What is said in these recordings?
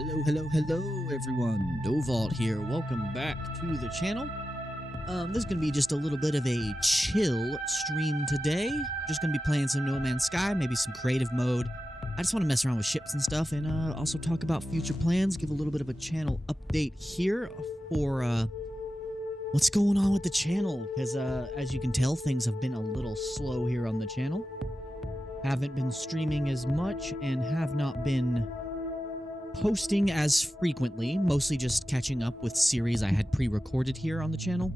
Hello, hello, hello, everyone. Dovault here. Welcome back to the channel. This is going to be just a little bit of a chill stream today. Just going to be playing some No Man's Sky, maybe some creative mode. I just want to mess around with ships and stuff, and also talk about future plans, give a little bit of a channel update here for what's going on with the channel, because as you can tell, things have been a little slow here on the channel. Haven't been streaming as much, and have not been posting as frequently, mostly just catching up with series I had pre-recorded here on the channel.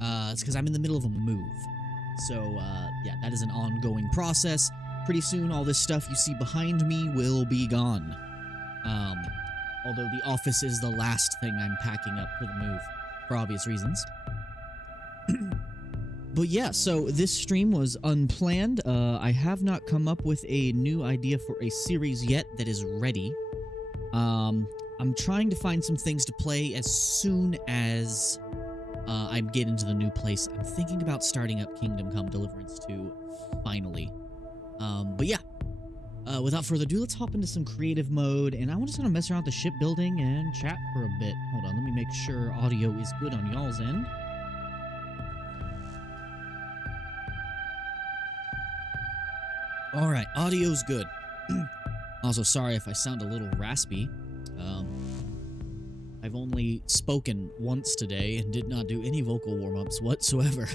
It's because I'm in the middle of a move. So, yeah, that is an ongoing process. Pretty soon, all this stuff you see behind me will be gone. Although the office is the last thing I'm packing up for the move, for obvious reasons. But yeah, so this stream was unplanned. I have not come up with a new idea for a series yet that is ready. I'm trying to find some things to play as soon as I get into the new place. I'm thinking about starting up Kingdom Come Deliverance 2, finally. But yeah, without further ado, let's hop into some creative mode, and I'm just gonna mess around with the shipbuilding and chat for a bit. Hold on, let me make sure audio is good on y'all's end. Alright, audio's good. Also, sorry if I sound a little raspy. I've only spoken once today and did not do any vocal warm-ups whatsoever.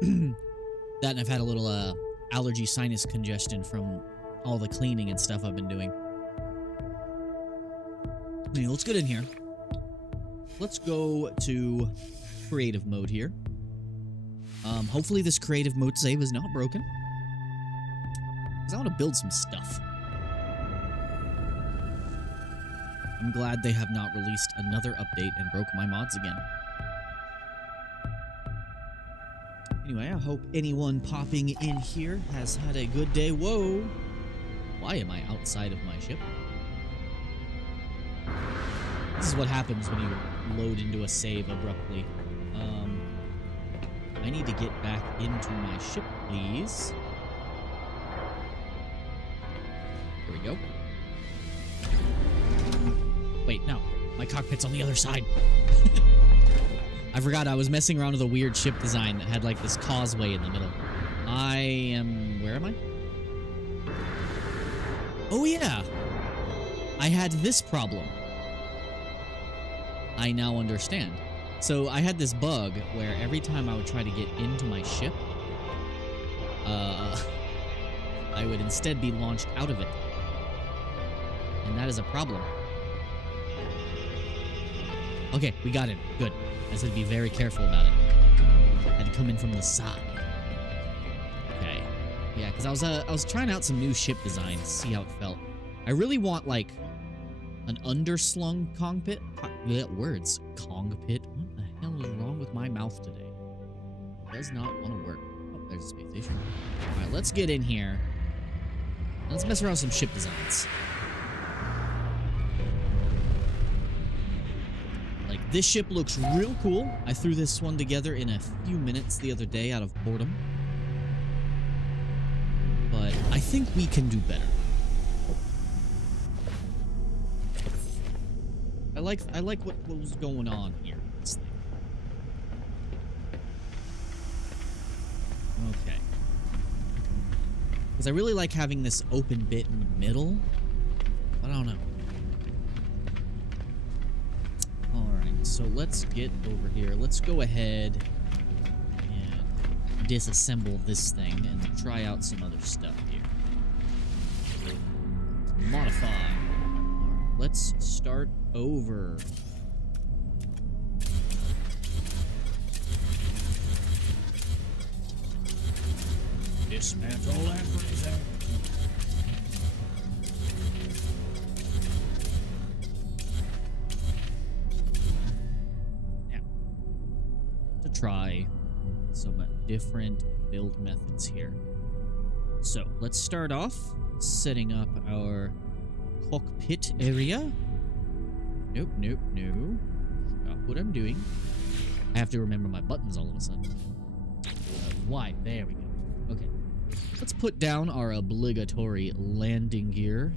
That, and I've had a little allergy sinus congestion from all the cleaning and stuff I've been doing. Anyway, let's get in here. Let's go to creative mode here. Hopefully this creative mode save is not broken, because I want to build some stuff. I'm glad they have not released another update and broke my mods again. Anyway, I hope anyone popping in here has had a good day. Whoa! Why am I outside of my ship? This is what happens when you load into a save abruptly. I need to get back into my ship, please. Here we go. Wait, no. My cockpit's on the other side. I forgot I was messing around with a weird ship design that had, like, this causeway in the middle. I am... Where am I? Oh, yeah. I had this problem. I now understand. So, I had this bug where every time I would try to get into my ship, I would instead be launched out of it. And that is a problem. Okay, we got it. Good. I said be very careful about it. Had to come in from the side. Okay. Yeah, because I was trying out some new ship designs to see how it felt. I really want, like, an underslung cockpit. Words. Cockpit. What the hell is wrong with my mouth today? It does not want to work. Oh, there's a space station. Alright, let's get in here. Let's mess around with some ship designs. This ship looks real cool. I threw this one together in a few minutes the other day out of boredom. But I think we can do better. I like what was going on here. This thing. Okay. Because I really like having this open bit in the middle. But I don't know. So let's get over here. Let's go ahead and disassemble this thing and try out some other stuff here. Modify. Right, let's start over. Dismantle everything. Try some different build methods here. So let's start off setting up our cockpit area. Nope, nope, no. Stop what I'm doing. I have to remember my buttons all of a sudden. Why? There we go. Okay. Let's put down our obligatory landing gear.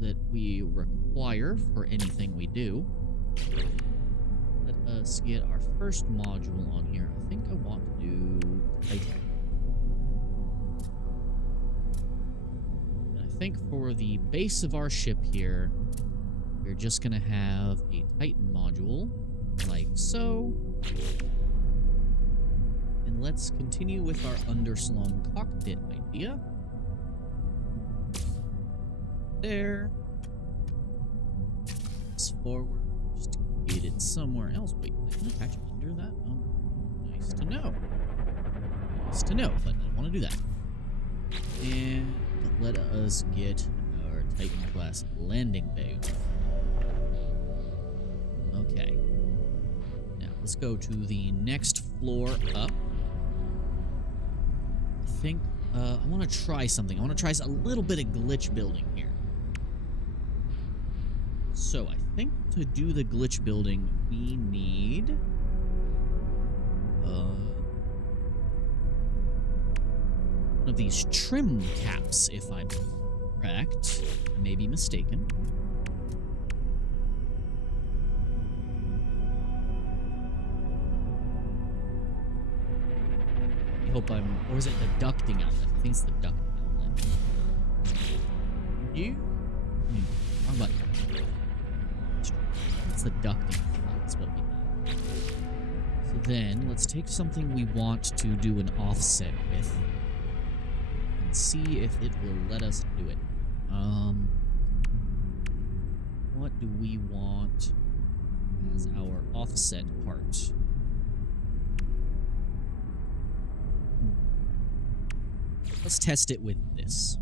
that we require for anything we do. Let us get our first module on here. I think I want to do Titan. And I think for the base of our ship here, we're just going to have a Titan module, like so. And let's continue with our underslung cockpit idea. There. It's forward. Just get it somewhere else. Wait, I can attach it under that? Oh, nice to know. Nice to know, but I don't want to do that. And let us get our Titan-class landing bay. Okay. Now, let's go to the next floor up. I think I want to try something. I want to try a little bit of glitch building here. So, I think to do the glitch building, we need one of these trim caps, if I'm correct. I may be mistaken. I hope I'm... Or is it the ducting outlet? I think it's the ducting outlet. Wrong button. It's the ducting. That's what we need. So then, let's take something we want to do an offset with and see if it will let us do it. What do we want as our offset part? Let's test it with this.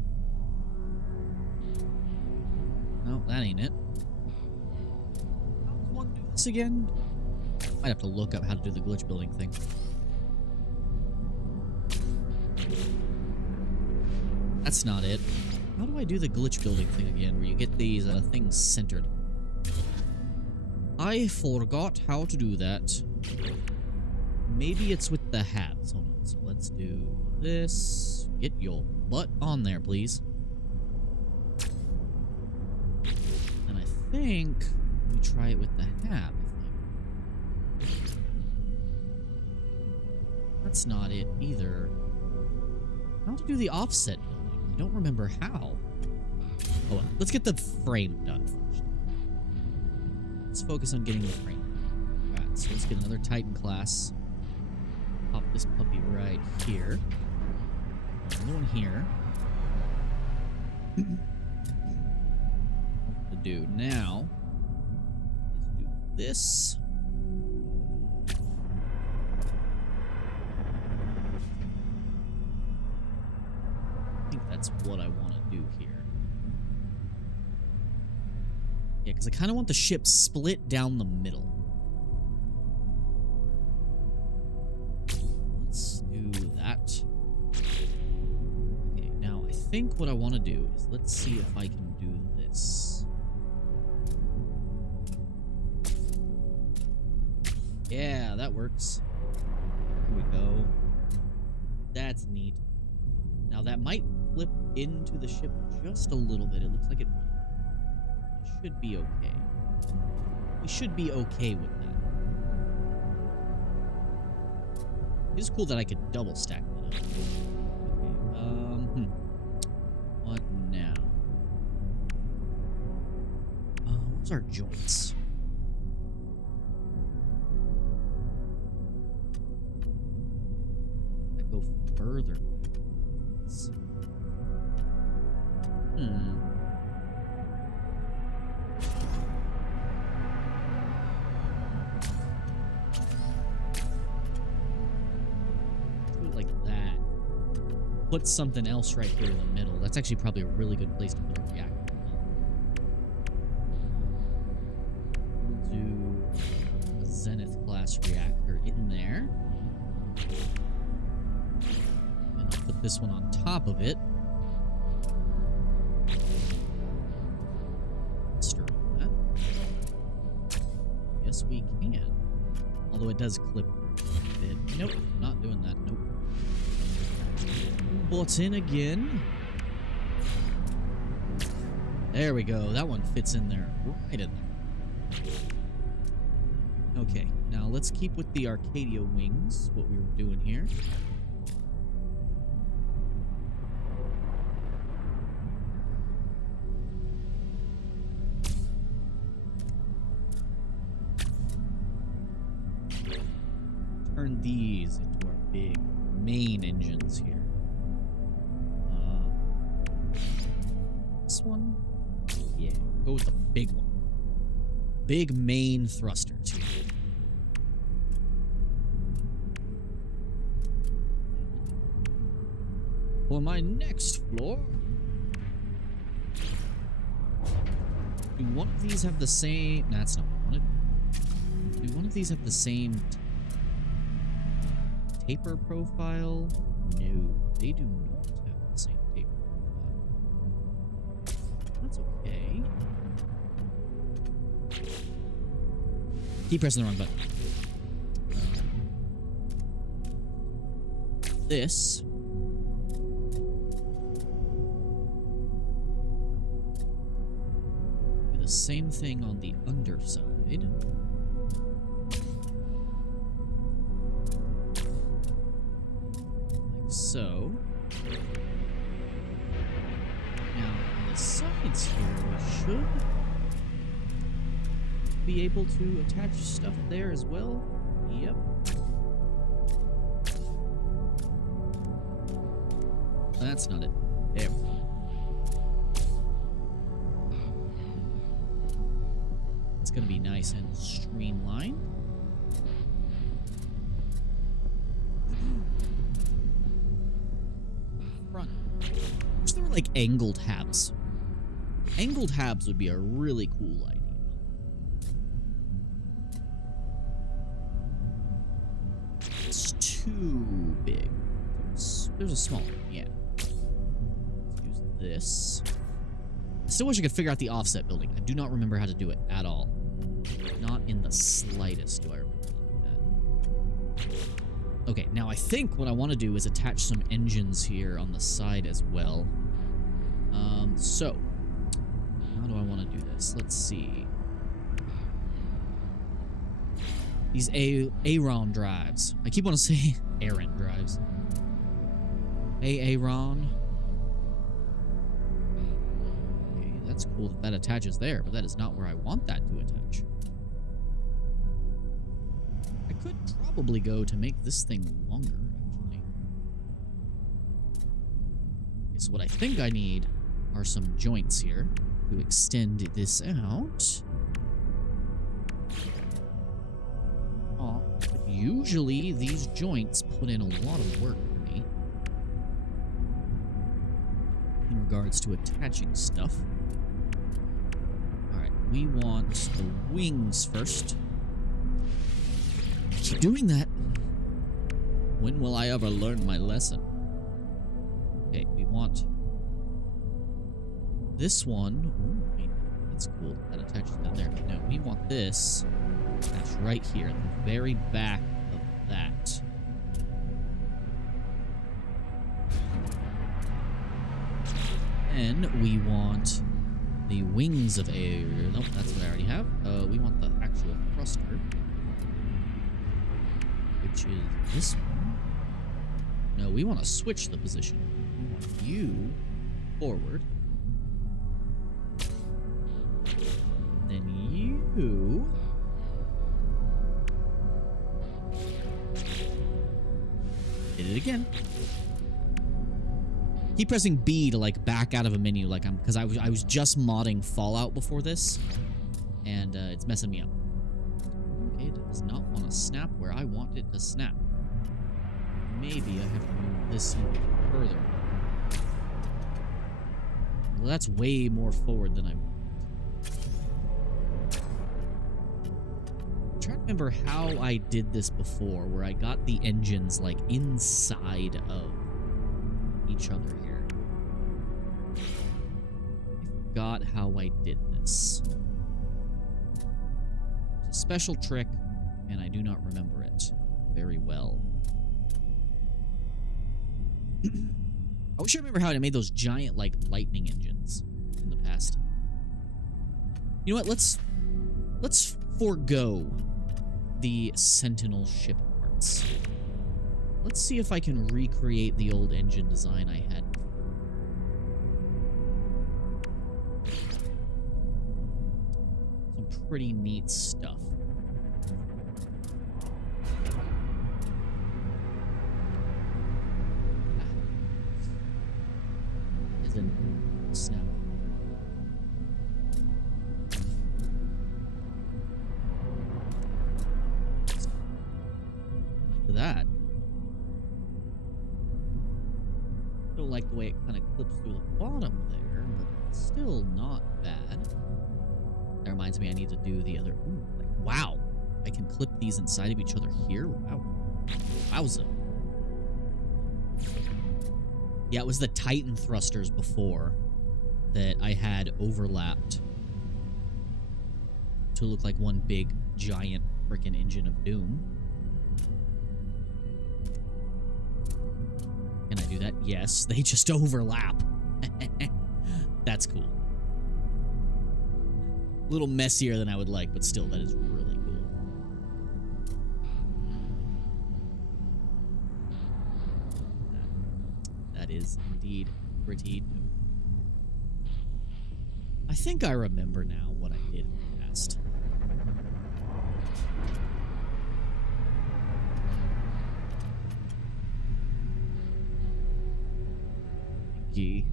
No, that ain't it. This again? Might have to look up how to do the glitch building thing. That's not it. How do I do the glitch building thing again, where you get these things centered? I forgot how to do that. Maybe it's with the habs. Hold on. So let's do this. Get your butt on there, please. And I think we try it with the hab. That's not it either. How to do the offset building? I don't remember how. Oh well, let's get the frame done first. Let's focus on getting the frame. Alright, so let's get another Titan class. Pop this puppy right here. Another one here. What to do now is do this. I think that's what I want to do here. Yeah, because I kind of want the ship split down the middle. Let's do that. Okay, now I think what I want to do is let's see if I can do this. Yeah, that works. Here we go. That's neat. Now that might flip into the ship just a little bit. It looks like it should be okay. We should be okay with that. It's cool that I could double stack that up. Okay, what now? What's our joints? I go further backwards. Put something else right here in the middle. That's actually probably a really good place to put a reactor. We'll do a Zenith-class reactor in there. And I'll put this one on top of it. Stir on that. Yes, we can. Although it does clip through a bit. Nope, not doing that. Nope. Bought in again. There we go. That one fits in there. Right in there. Okay, now let's keep with the Arcadia wings, what we were doing here. Turn these into our big main engines here. This one? Yeah, go with the big one. Big main thrusters here. For my next floor, do one of these have the same... Nah, that's not what I wanted. Do one of these have the same taper profile? No, they do not have the same taper profile. That's okay. Keep pressing the wrong button. This... do the same thing on the underside. So, now on the sides here, we should be able to attach stuff there as well. Yep. That's not it. There we go. It's going to be nice and streamlined. There were like angled habs. Angled habs would be a really cool idea. It's too big. There's a small one, yeah. Let's use this. I still wish I could figure out the offset building. I do not remember how to do it at all. Not in the slightest do I remember how to do that. Okay, now I think what I want to do is attach some engines here on the side as well. So, how do I want to do this? Let's see. These Aaron drives. I keep wanting to say Aaron drives. Aaron. Okay, that's cool that that attaches there, but that is not where I want that to attach. I could probably go to make this thing longer, actually. Okay, so what I think I need are some joints here to extend this out. But usually these joints put in a lot of work for me in regards to attaching stuff. Alright, we want the wings first. I keep doing that. When will I ever learn my lesson? Okay, we want this one. Ooh, wait, that's cool. That attaches down there. No, we want this attached right here, at the very back of that. And we want the wings of a... Nope, that's what I already have. We want the actual thruster, which is this one. No, we want to switch the position. We want you forward. Then you... Did it again. Keep pressing B to like back out of a menu, like because I was just modding Fallout before this, and it's messing me up. Okay, it does not want to snap where I want it to snap. Maybe I have to move this even further. Well, that's way more forward than I want. I'm trying to remember how I did this before, where I got the engines like inside of each other here. I forgot how I did this. It's a special trick, and I do not remember it very well. I wish I remember how I made those giant, like, lightning engines in the past. You know what? Let's forego the Sentinel ship parts. Let's see if I can recreate the old engine design I had. Some pretty neat stuff. Snap. Like that. Don't like the way it kind of clips through the bottom there, but it's still not bad. That reminds me I need to do the other. Ooh, like, wow. I can clip these inside of each other here. Wow. Wowza. Yeah, it was the Titan thrusters before that I had overlapped to look like one big, giant frickin' engine of doom. Can I do that? Yes, they just overlap. That's cool. A little messier than I would like, but still, that is really cool. That is indeed pretty dope. I think I remember now what I did in the past. Gee.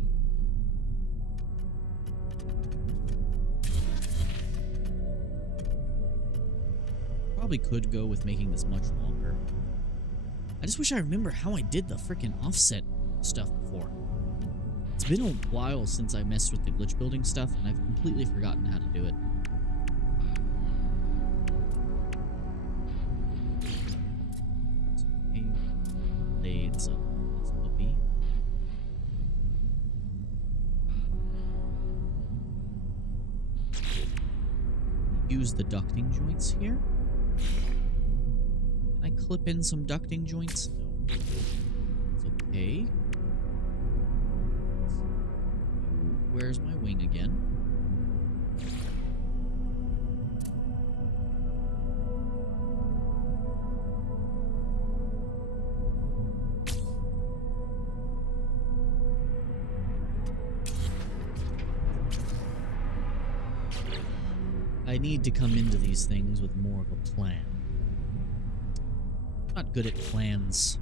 Probably could go with making this much longer. I just wish I remember how I did the frickin' offset stuff before. It's been a while since I messed with the glitch building stuff, and I've completely forgotten how to do it. Okay. Blades up this puppy. Use the ducting joints here. Can I clip in some ducting joints? No. It's okay. Where's my wing again? I need to come into these things with more of a plan. I'm not good at plans.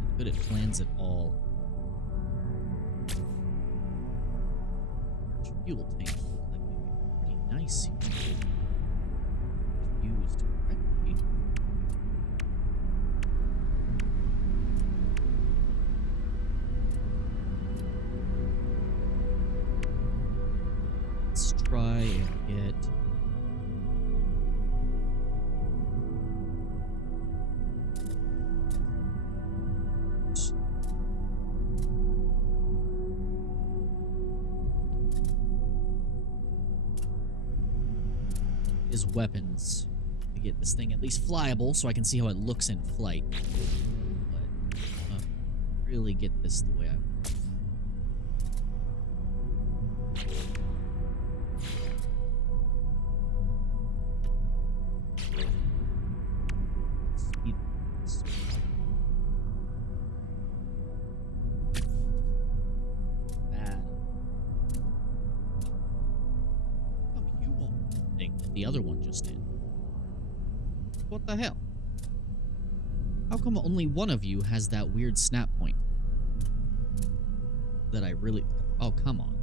Not good at plans at all. Fuel tank look like they'd be pretty nice here. Used correctly. Let's try and get his weapons to get this thing at least flyable so I can see how it looks in flight. But really get this the way I want. Speed. Bad. You won't think the other one just did. What the hell? How come only one of you has that weird snap point? That I really... Oh, come on.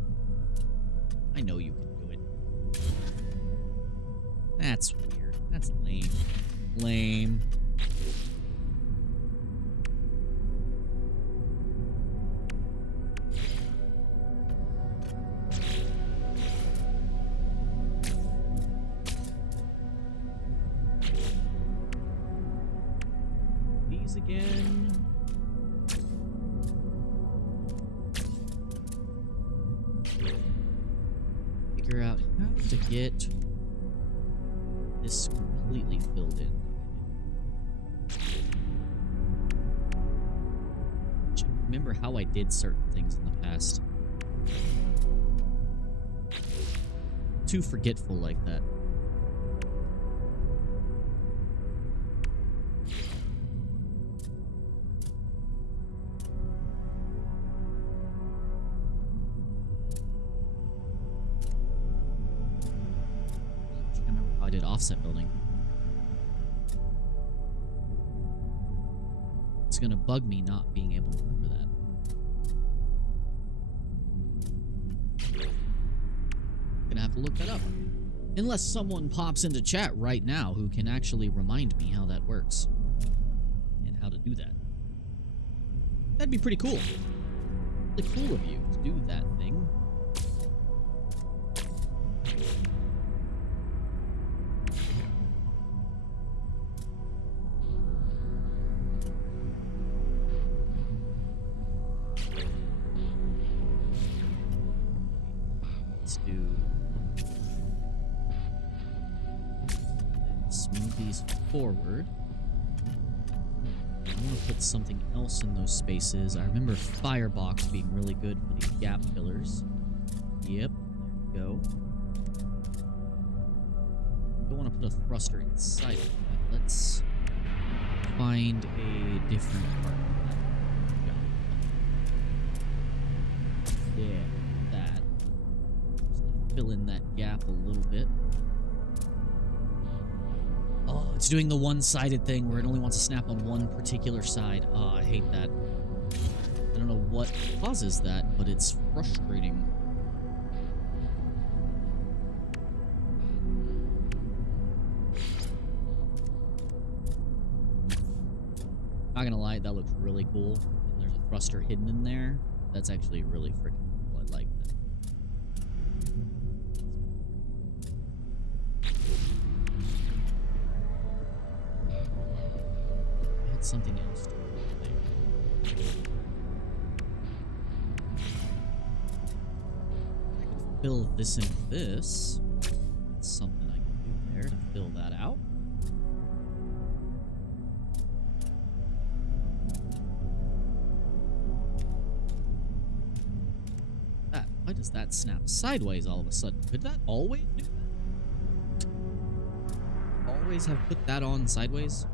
I know you can do it. That's weird. That's lame. Lame. These again. Figure out how to get this completely filled in. Remember how I did certain things in the past. too forgetful like that. I remember how I did offset building. It's gonna bug me not being able to remember that. Gonna have to look that up. Unless someone pops into chat right now who can actually remind me how that works. And how to do that. That'd be pretty cool. Really cool of you to do that thing. Let's do... move these forward. I want to put something else in those spaces. I remember firebox being really good for these gap fillers. Yep, there we go. Don't want to put a thruster inside of that. Let's find a different part of that. Yeah, that. Just fill in that gap a little bit. Oh, it's doing the one-sided thing where it only wants to snap on one particular side. Oh, I hate that. I don't know what causes that, but it's frustrating. Not gonna lie, that looks really cool. And there's a thruster hidden in there. That's actually really freaking cool. I like that. Something else to do there. I can fill this into this. That's something I can do there to fill that out. Why does that snap sideways all of a sudden? Could that always do that? Always have put that on sideways?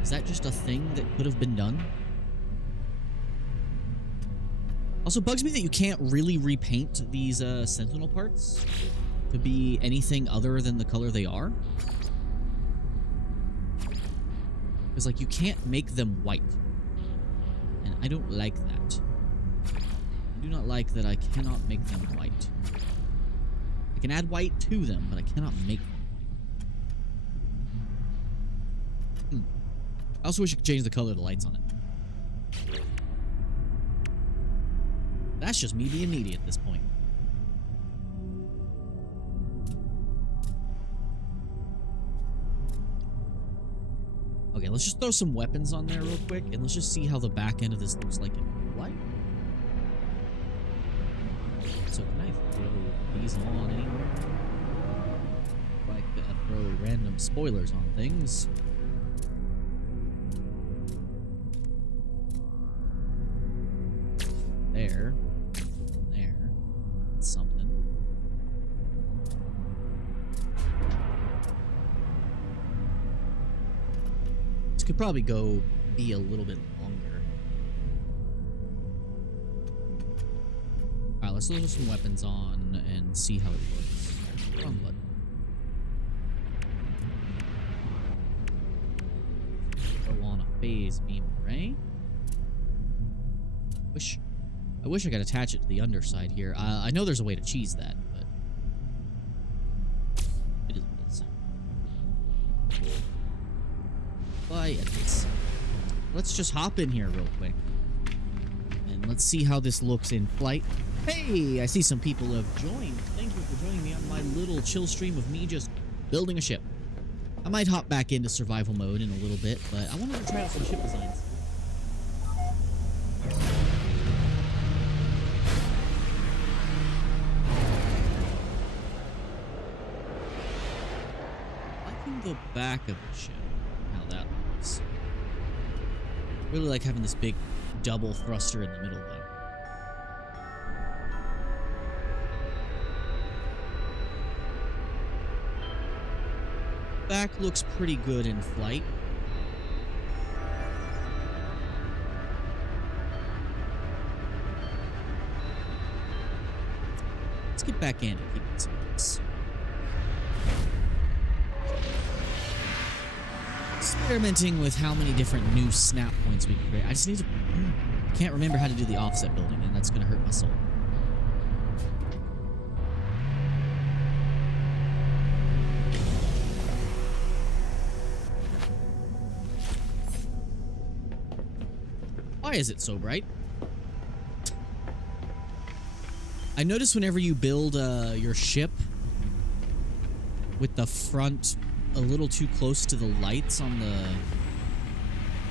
Is that just a thing that could have been done? Also bugs me that you can't really repaint these sentinel parts to be anything other than the color they are. Because, like, you can't make them white. And I don't like that. I do not like that I cannot make them white. I can add white to them, but I cannot make them. I also wish you could change the color of the lights on it. That's just me being needy at this point. Okay, let's just throw some weapons on there real quick, and let's just see how the back end of this looks like in light. So can I throw these on anywhere? Like, throw random spoilers on things. There. Something. This could probably be a little bit longer. Alright, let's load some weapons on and see how it works. Wrong button. Go on a phase beam array. I wish I could attach it to the underside here. I know there's a way to cheese that, but it is what it is. But yeah, let's just hop in here real quick, and let's see how this looks in flight. Hey, I see some people have joined. Thank you for joining me on my little chill stream of me just building a ship. I might hop back into survival mode in a little bit, but I wanted to try out some ship designs. The back of the ship, how that looks. Really like having this big double thruster in the middle, though. Back looks pretty good in flight. Let's get back in and keep it serious. Experimenting with how many different new snap points we can create. I just need to... I can't remember how to do the offset building, and that's going to hurt my soul. Why is it so bright? I notice whenever you build your ship with the front a little too close to the lights on the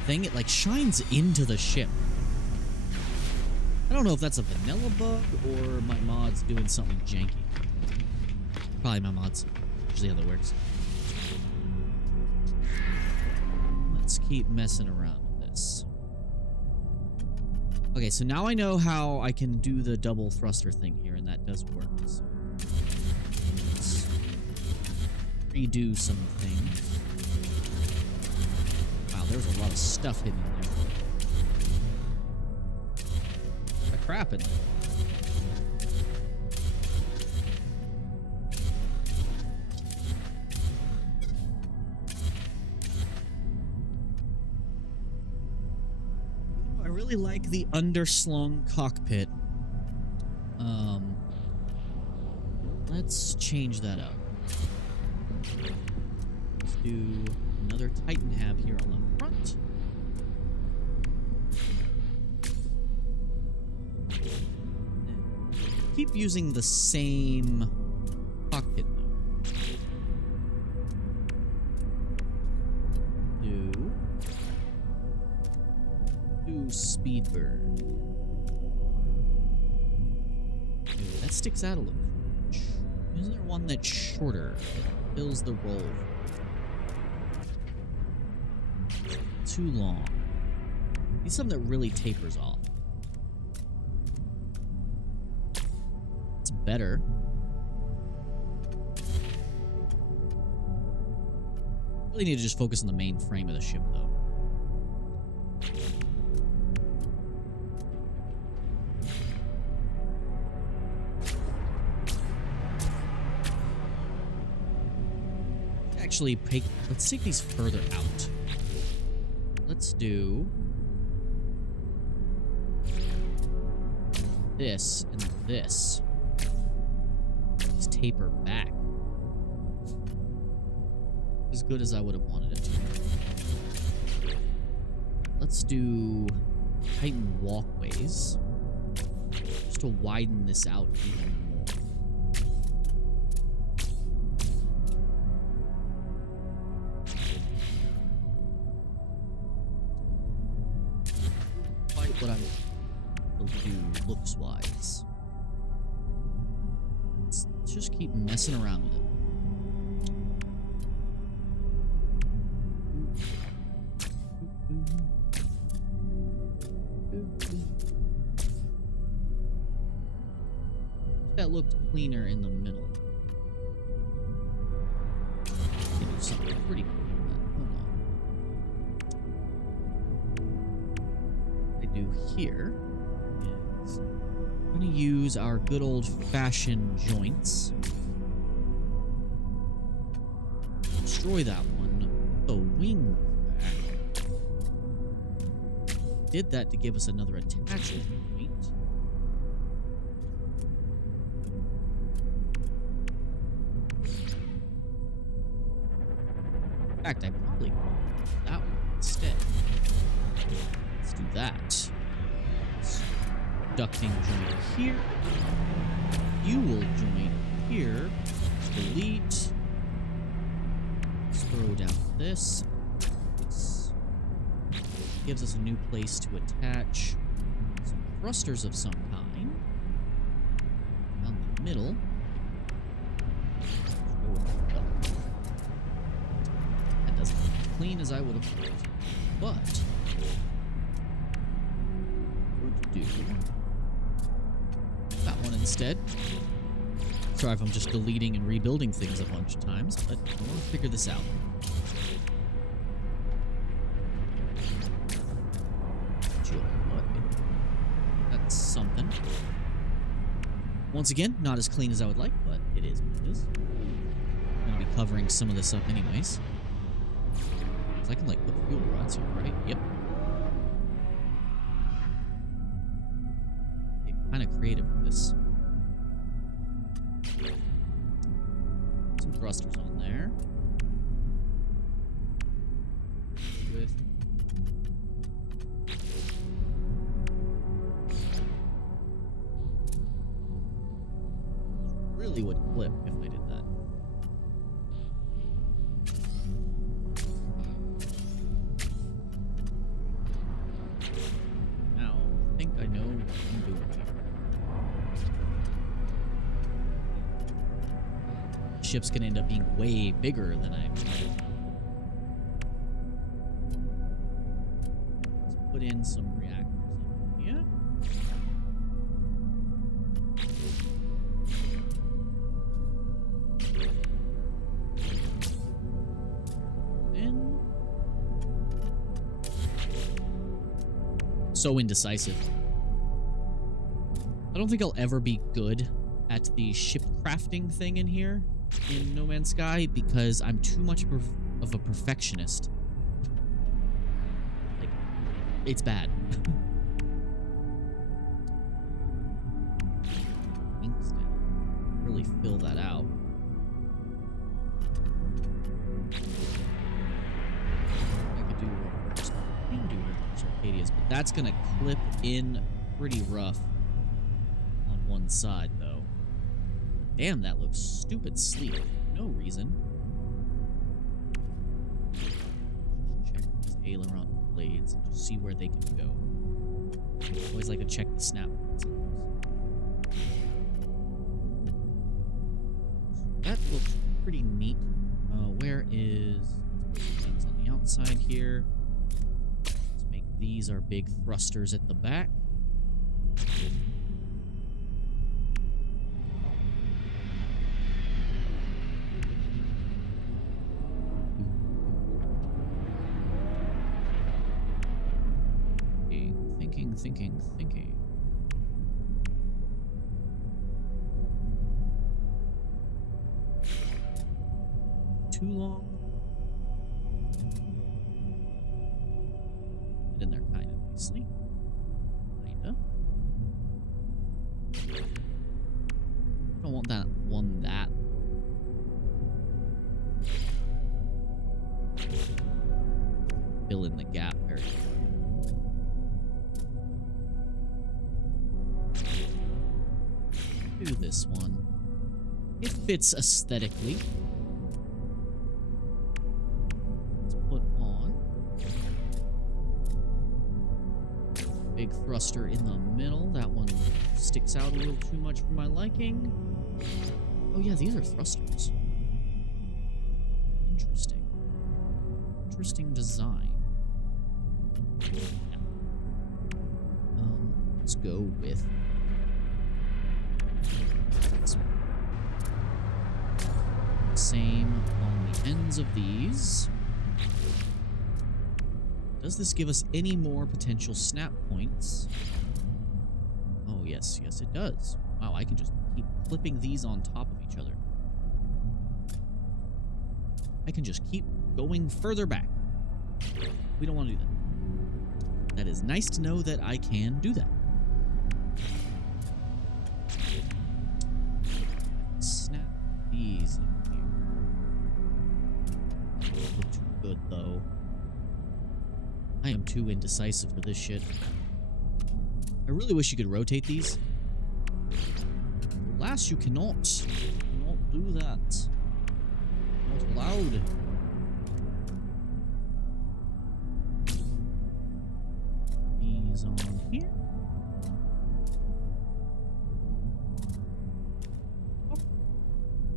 thing, it like shines into the ship. I don't know if that's a vanilla bug or my mod's doing something janky. Probably my mod's. Usually how that works. Let's keep messing around with this. Okay, so now I know how I can do the double thruster thing here, and that does work. So let's redo some things. Wow, there's a lot of stuff hidden in there. What crap in there? I really like the underslung cockpit. Let's change that up. Let's do another Titan hab here on the front. Keep using the same cockpit though. Do Speedbird. Ooh, that sticks out a little. Isn't there one that's shorter that fills the role? Too long. Need something that really tapers off. It's better. Really need to just focus on the main frame of the ship, though. Actually, let's take these further out. Let's do this and this. Just taper back. As good as I would have wanted it to. Let's do Titan walkways. Just to widen this out even more. What I'm able to do looks-wise. Let's just keep messing around with it. That looked cleaner in the middle. Can do something pretty cool. Do here is I'm going to use our good old-fashioned joints. Destroy that one. The wing back. Did that to give us another attachment point. In fact, I probably could do that one instead. Let's do that. Ducting joint here. You will join here. Delete. Let's throw down this. This gives us a new place to attach some thrusters of some kind. Down the middle. That doesn't look as clean as I would have thought. But would do that one instead. Sorry if I'm just deleting and rebuilding things a bunch of times, but I want to figure this out. That's something. Once again, not as clean as I would like, but it is what it is. I'm going to be covering some of this up anyways. I can, like, put fuel rods here, right? Yep. Get kind of creative with this. Some thrusters on there. With... really would clip if I did that. Now, I think I know what I'm doing here. The ship's gonna end up being way bigger than I expected. Let's put in some reactors in here. So indecisive. I don't think I'll ever be good at the ship crafting thing in here in No Man's Sky because I'm too much of a perfectionist. Like, it's bad. Really fill that out. But that's gonna clip in pretty rough on one side, though. Damn, that looks stupid sleek. No reason. Check these aileron blades and just see where they can go. Always like to check the snap points on those. That looks pretty neat. Where is... let's put things on the outside here. These are big thrusters at the back. Thinking. Too long? In there, kind of, nicely. Kinda. I don't want that one that. Fill in the gap there. Do this one. It fits aesthetically. Let's put on big thruster in the middle. That one sticks out a little too much for my liking. Oh yeah, these are thrusters. Interesting. Interesting design. Yeah. Let's go with this one. Same on the ends of these. Does this give us any more potential snap points? Oh, yes, it does. Wow, I can just keep clipping these on top of each other. I can just keep going further back. We don't want to do that. That is nice to know that I can do that. Snap these in here. Don't look too good, though. I am too indecisive for this shit. I really wish you could rotate these. Alas, you cannot. You cannot do that. Not allowed. These on here.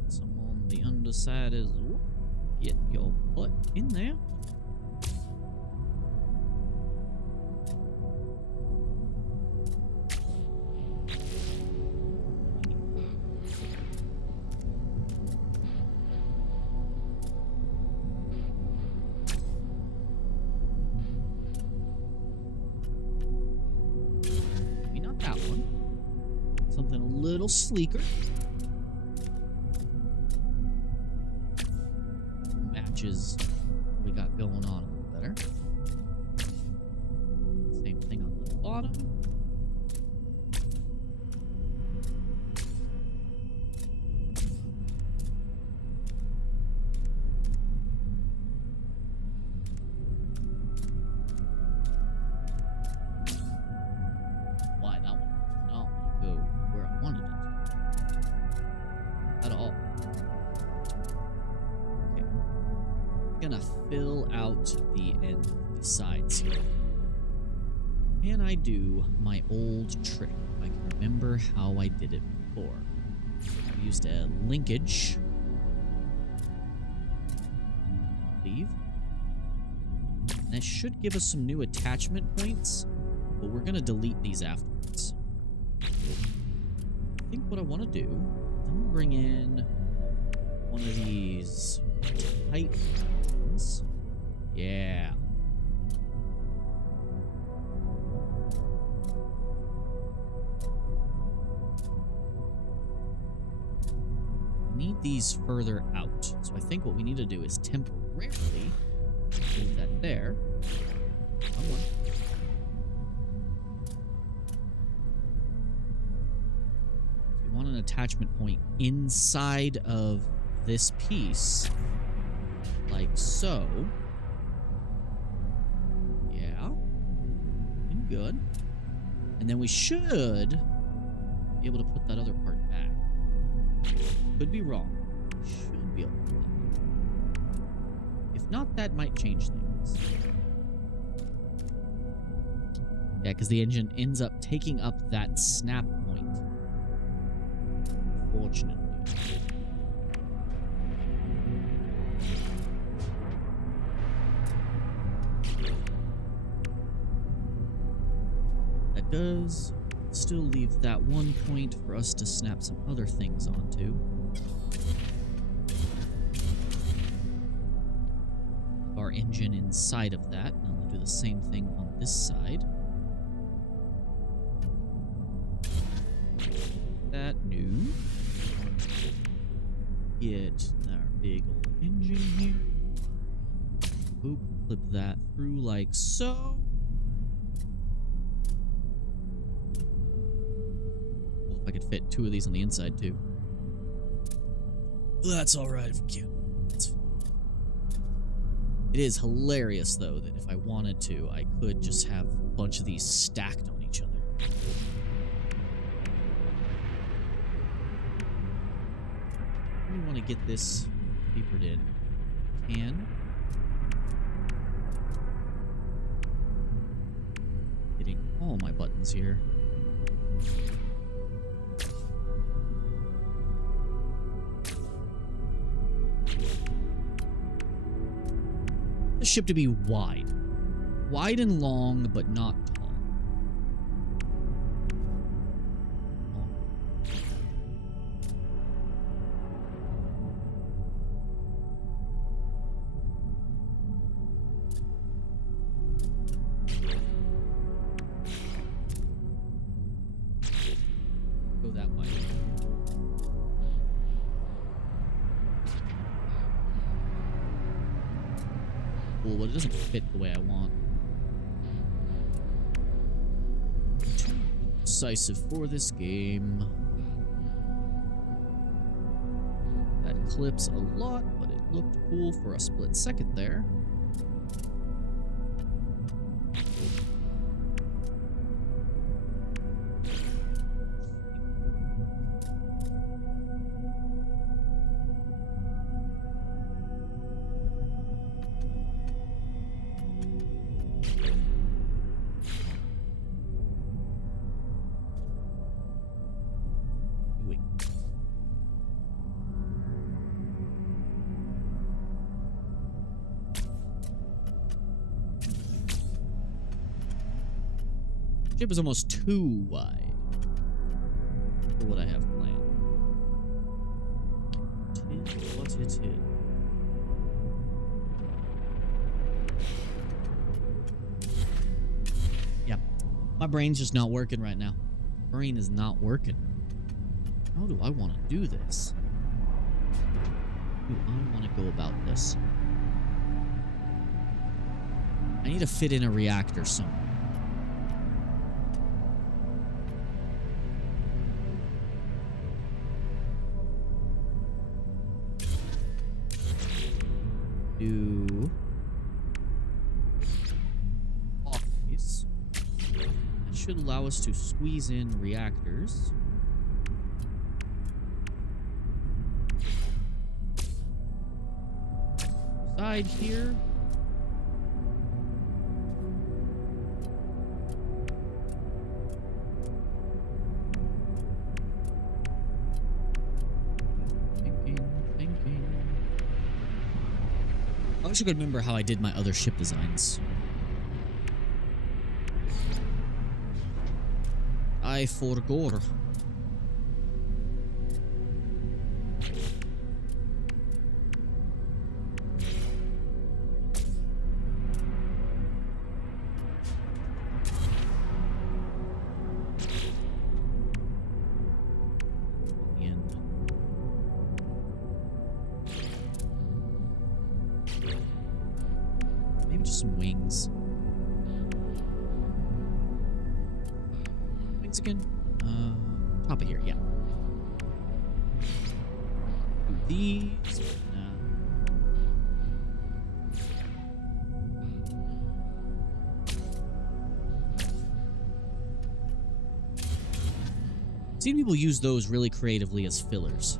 Some on the underside as well. Get your butt in there. Something a little sleeker. Matches what we got going on a little better. Same thing on the bottom. Why that one did not go where I wanted it to. At all. Okay. I'm gonna fill out the end of the sides here. Can I do my old trick? I can remember how I did it before. I used a linkage. Leave. And that should give us some new attachment points, but we're going to delete these afterwards. I think what I want to do, I'm going to bring in one of these tight ones. Yeah. Need these further out. So I think what we need to do is temporarily move that there. Come on. So we want an attachment point inside of this piece, like so. Yeah. Looking good. And then we should be able to put that other part back. Could be wrong. Should be able to do that. If not, that might change things. Yeah, because the engine ends up taking up that snap point. Unfortunately. That does still leave that one point for us to snap some other things onto. Our engine inside of that. Now we'll do the same thing on this side. That new. Get our big old engine here. Boop, clip that through like so. Well, if I could fit two of these on the inside too. That's alright if we can. That's fine. It is hilarious, though, that if I wanted to, I could just have a bunch of these stacked on each other. I really want to get this papered in. Can. Hitting all my buttons here. The ship to be wide. Wide and long, but not tall. Go that way. Cool, but it doesn't fit the way I want. Too decisive for this game. That clips a lot, but it looked cool for a split second there. Ship is almost too wide for what I have planned. Tis what it is. Yeah, my brain's just not working right now. Brain is not working. How do I want to do this? How do I want to go about this? I need to fit in a reactor somewhere. Do office. That should allow us to squeeze in reactors. Side here. I wish I could remember how I did my other ship designs. I forgot. Maybe just some wings. Wings again? Top of here, yeah. Do these. Nah. I've seen people use those really creatively as fillers.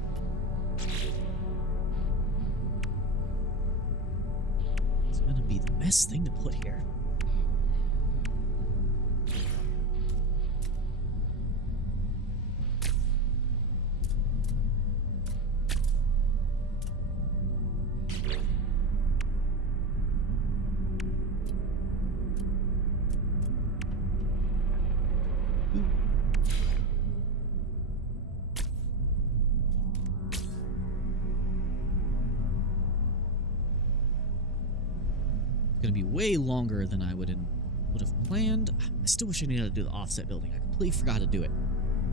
It's gonna be the best thing to put here. Gonna be way longer than I would have planned. I still wish I knew how to do the offset building. I completely forgot to do it.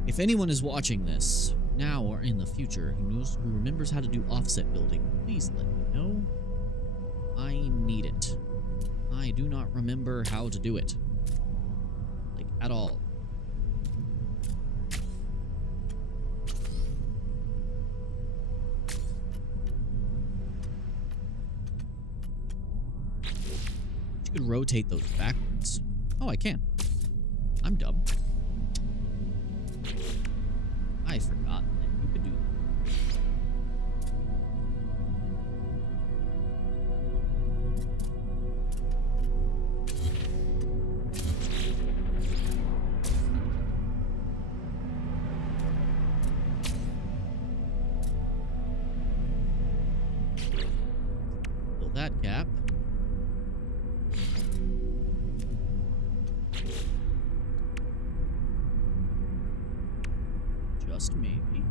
If anyone is watching this now or in the future who remembers how to do offset building, please let me know. I need it. I do not remember how to do it. Like, at all. You could rotate those backwards. Oh, I can. I'm dumb. I forgot that you could do that. Fill that gap. Just maybe.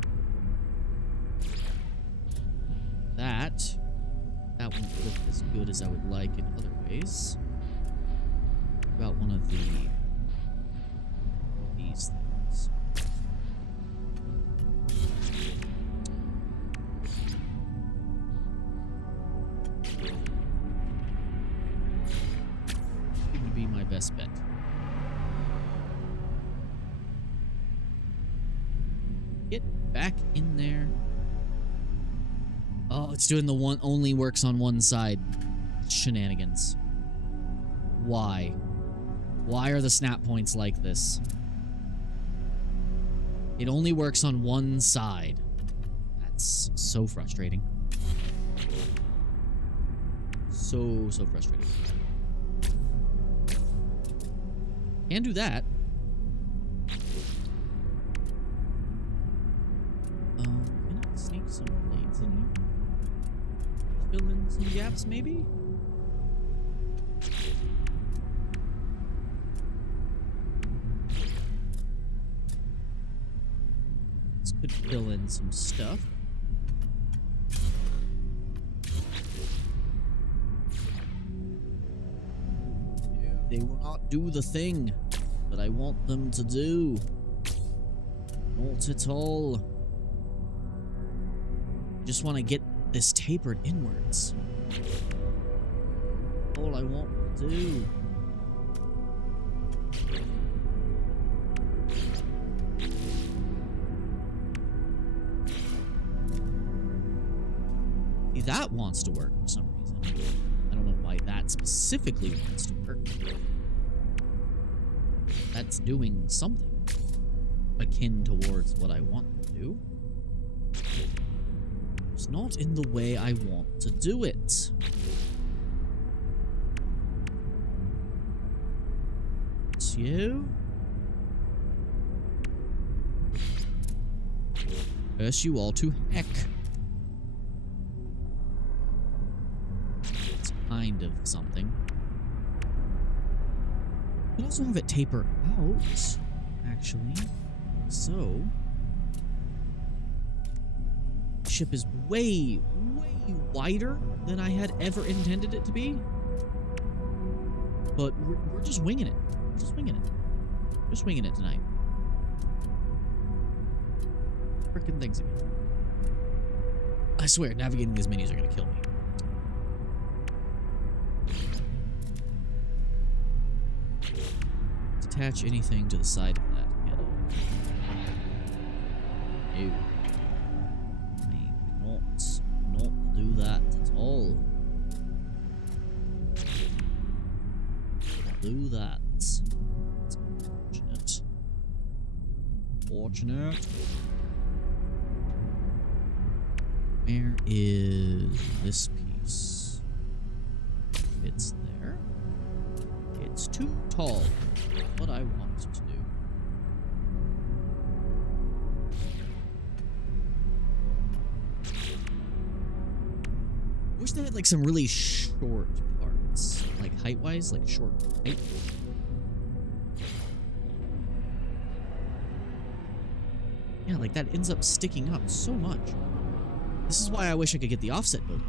That won't look as good as I would like in other ways. What about one of these things? It would be my best bet. Get back in there. Oh, it's doing the one only works on one side shenanigans. Why? Why are the snap points like this? It only works on one side. That's so frustrating. So frustrating. Can do that. Can I sneak some blades in here? Fill in some gaps, maybe? This could fill in some stuff. They will not do the thing that I want them to do. Not at all. Just want to get this tapered inwards. All I want to do. See, that wants to work for some reason. I don't know why that specifically wants to work. That's doing something akin towards what I want to do. It's not in the way I want to do it. It's you. Curse you all to heck. It's kind of something. Could also have it taper out, actually. So, ship is way, way wider than I had ever intended it to be. But we're just winging it. We're just winging it. Just winging it tonight. Frickin' things again. I swear, navigating these menus are gonna kill me. Attach anything to the side of that. No. I cannot do that at all. Do that. It's unfortunate. Fortunate. Where is this piece? It's there. It's too tall. What I want to do. I wish they had like some really short parts, like height-wise, like short height. Yeah, like that ends up sticking up so much. This is why I wish I could get the offset built.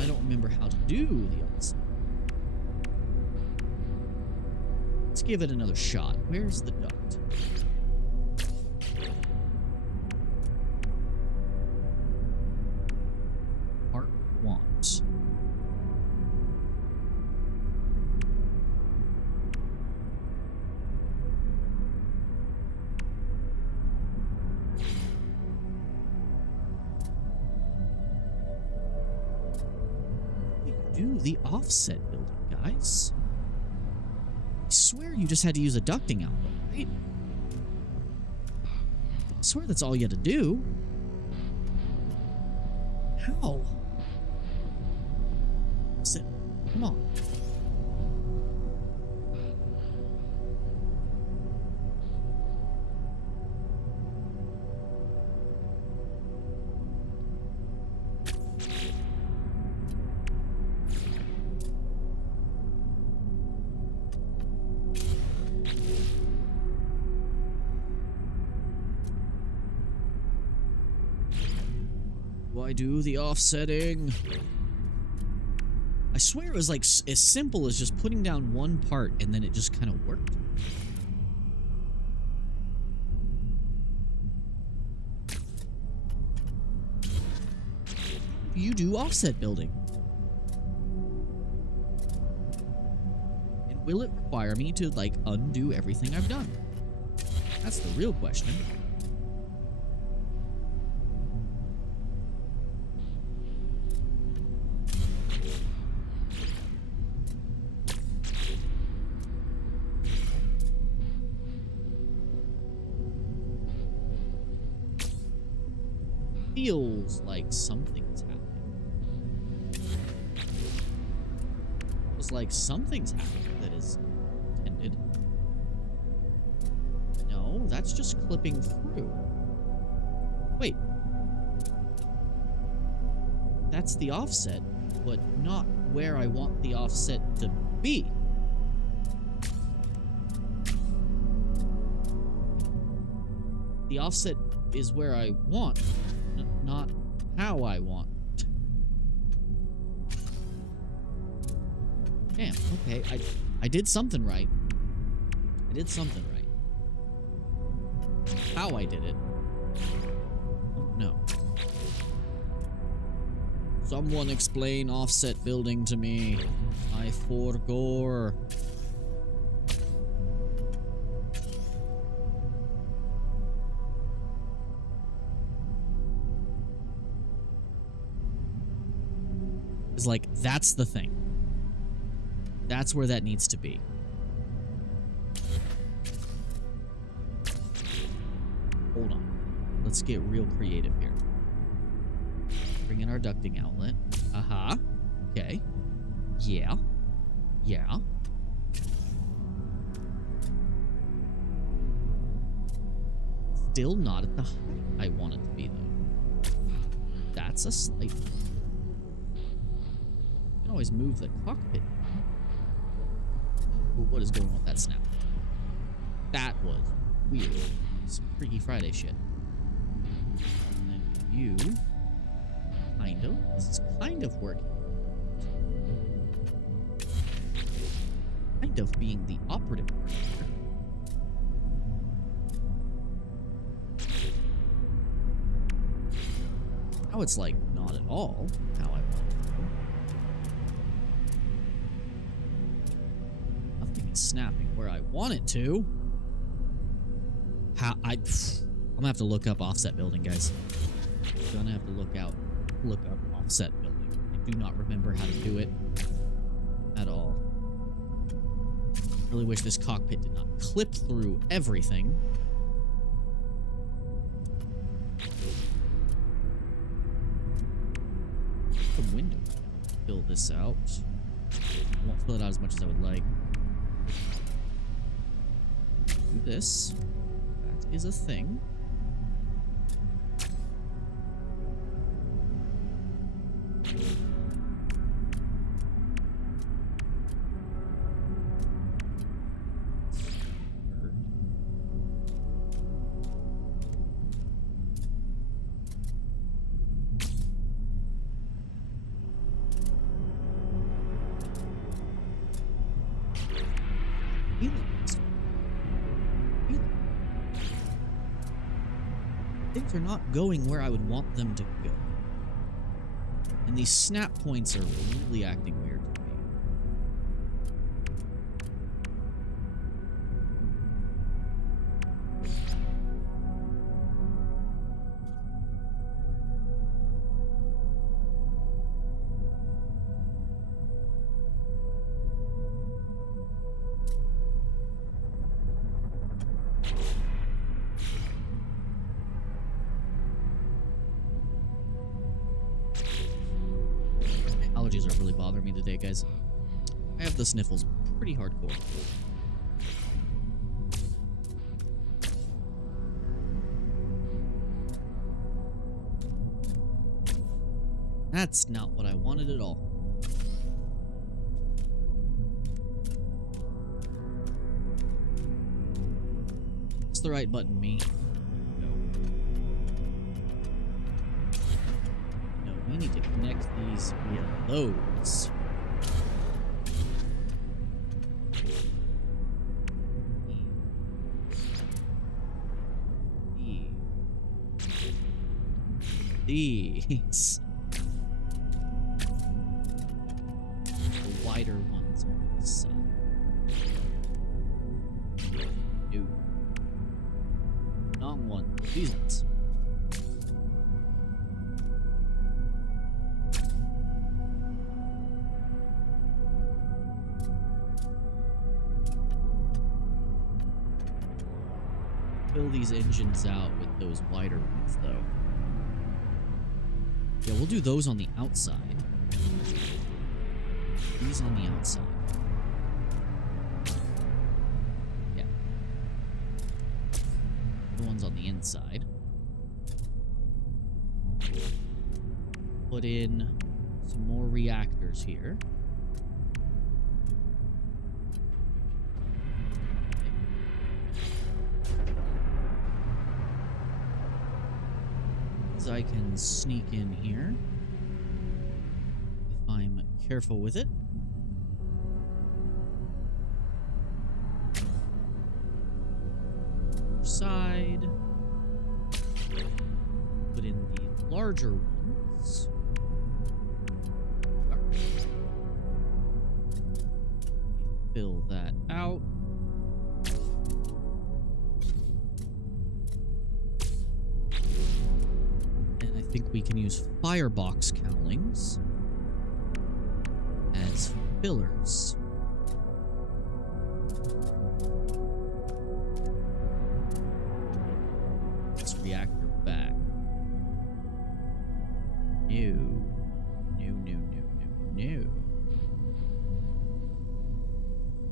I don't remember how to do the offset. Let's give it another shot. Where's the duct? Part want. Do the offset building, guys. I swear you just had to use a ducting outlet, right? I swear that's all you had to do. How? Sit. Come on. I do the offsetting. I swear it was like as simple as just putting down one part and then it just kind of worked. You do offset building. And will it require me to like undo everything I've done? That's the real question. Feels like something's happening. Feels like something's happening that is intended. No, that's just clipping through. Wait. That's the offset, but not where I want the offset to be. The offset is where I want. Not how I want. Damn, okay, I did something right. I did something right. How I did it, I don't know. Someone explain offset building to me. I forgore. It's like, that's the thing. That's where that needs to be. Hold on. Let's get real creative here. Bring in our ducting outlet. Aha. Okay. Yeah. Yeah. Still not at the height I want it to be, though. That's a slight... You can always move the cockpit. Ooh, what is going on with that snap? That was weird. Some Freaky Friday shit. And then you... Kind of. This is kind of working. Kind of being the operative word here. Now it's like not at all how I want it to go. Nothing is snapping where I want it to. I'm gonna have to look up offset building, guys. I'm gonna have to look up offset building. I do not remember how to do it at all. Really wish this cockpit did not clip through everything. The window. Fill this out. I won't fill it out as much as I would like. Do this. That is a thing. Things are not going where I would want them to go. And these snap points are really acting weird to me. Allergies are really bothering me today, guys. I have the sniffles pretty hardcore. That's not what I wanted at all. It's the right button, me. We need to connect these via those. These. The wider ones on this side. No. Wrong one. These ones. Fill these engines out with those wider ones, though. Yeah, we'll do those on the outside. These on the outside. Yeah. The ones on the inside. Put in some more reactors here. I can sneak in here if I'm careful with it. Side. Put in the larger ones. fill that out. And I think we can use firebox cowlings as fillers. This reactor back. New.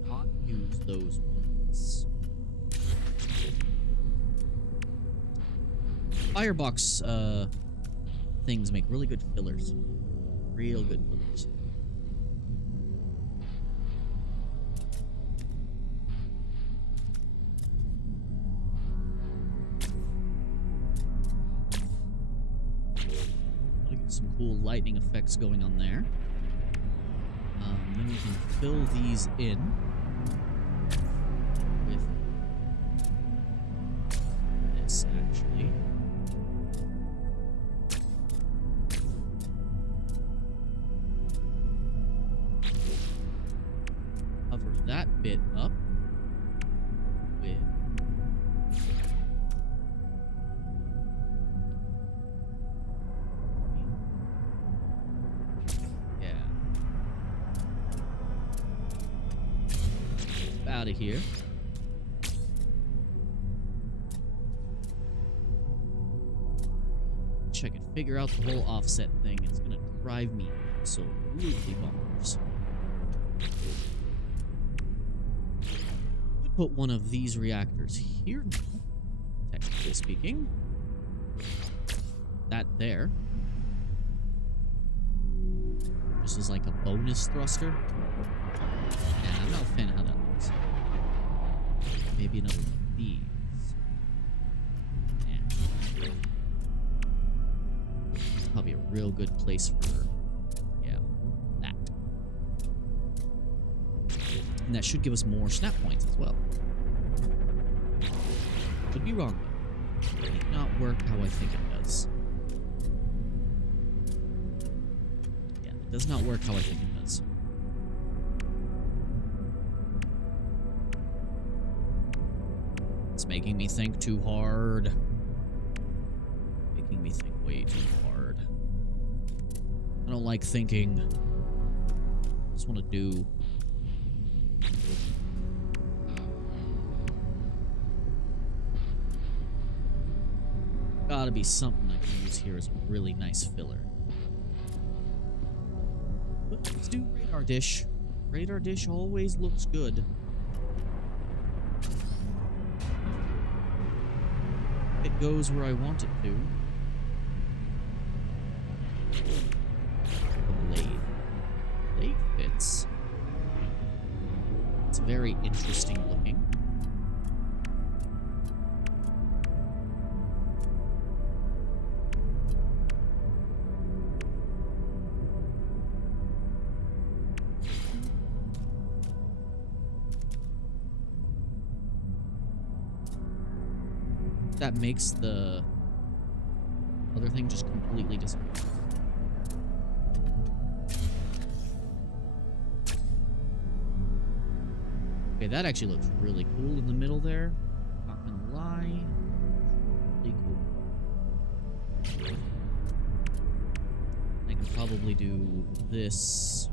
Not use those ones. Firebox things make really good fillers. Real good fillers. I'll get some cool lightning effects going on there. Then we can fill these in with this, actually. Cover that bit up with out of here. Wish I could figure out the whole offset thing. It's gonna drive me absolutely bonkers. Could put one of these reactors here now, technically speaking. That there. This is like a bonus thruster. Yeah, I'm not a fan of how that looks. Maybe another one of these. Yeah. It's probably a real good place for, yeah, that. And that should give us more snap points as well. Could be wrong, though. It might not work how I think it does. Yeah, it does not work how I think it does. It's making me think too hard. Making me think way too hard. I don't like thinking. I just want to do. Gotta be something I can use here as a really nice filler. But let's do radar dish. Radar dish always looks good. It goes where I want it to. The blade. Blade fits. It's very interesting looking. That makes the other thing just completely disappear. Okay, that actually looks really cool in the middle there. Not gonna lie. Really cool. I can probably do this.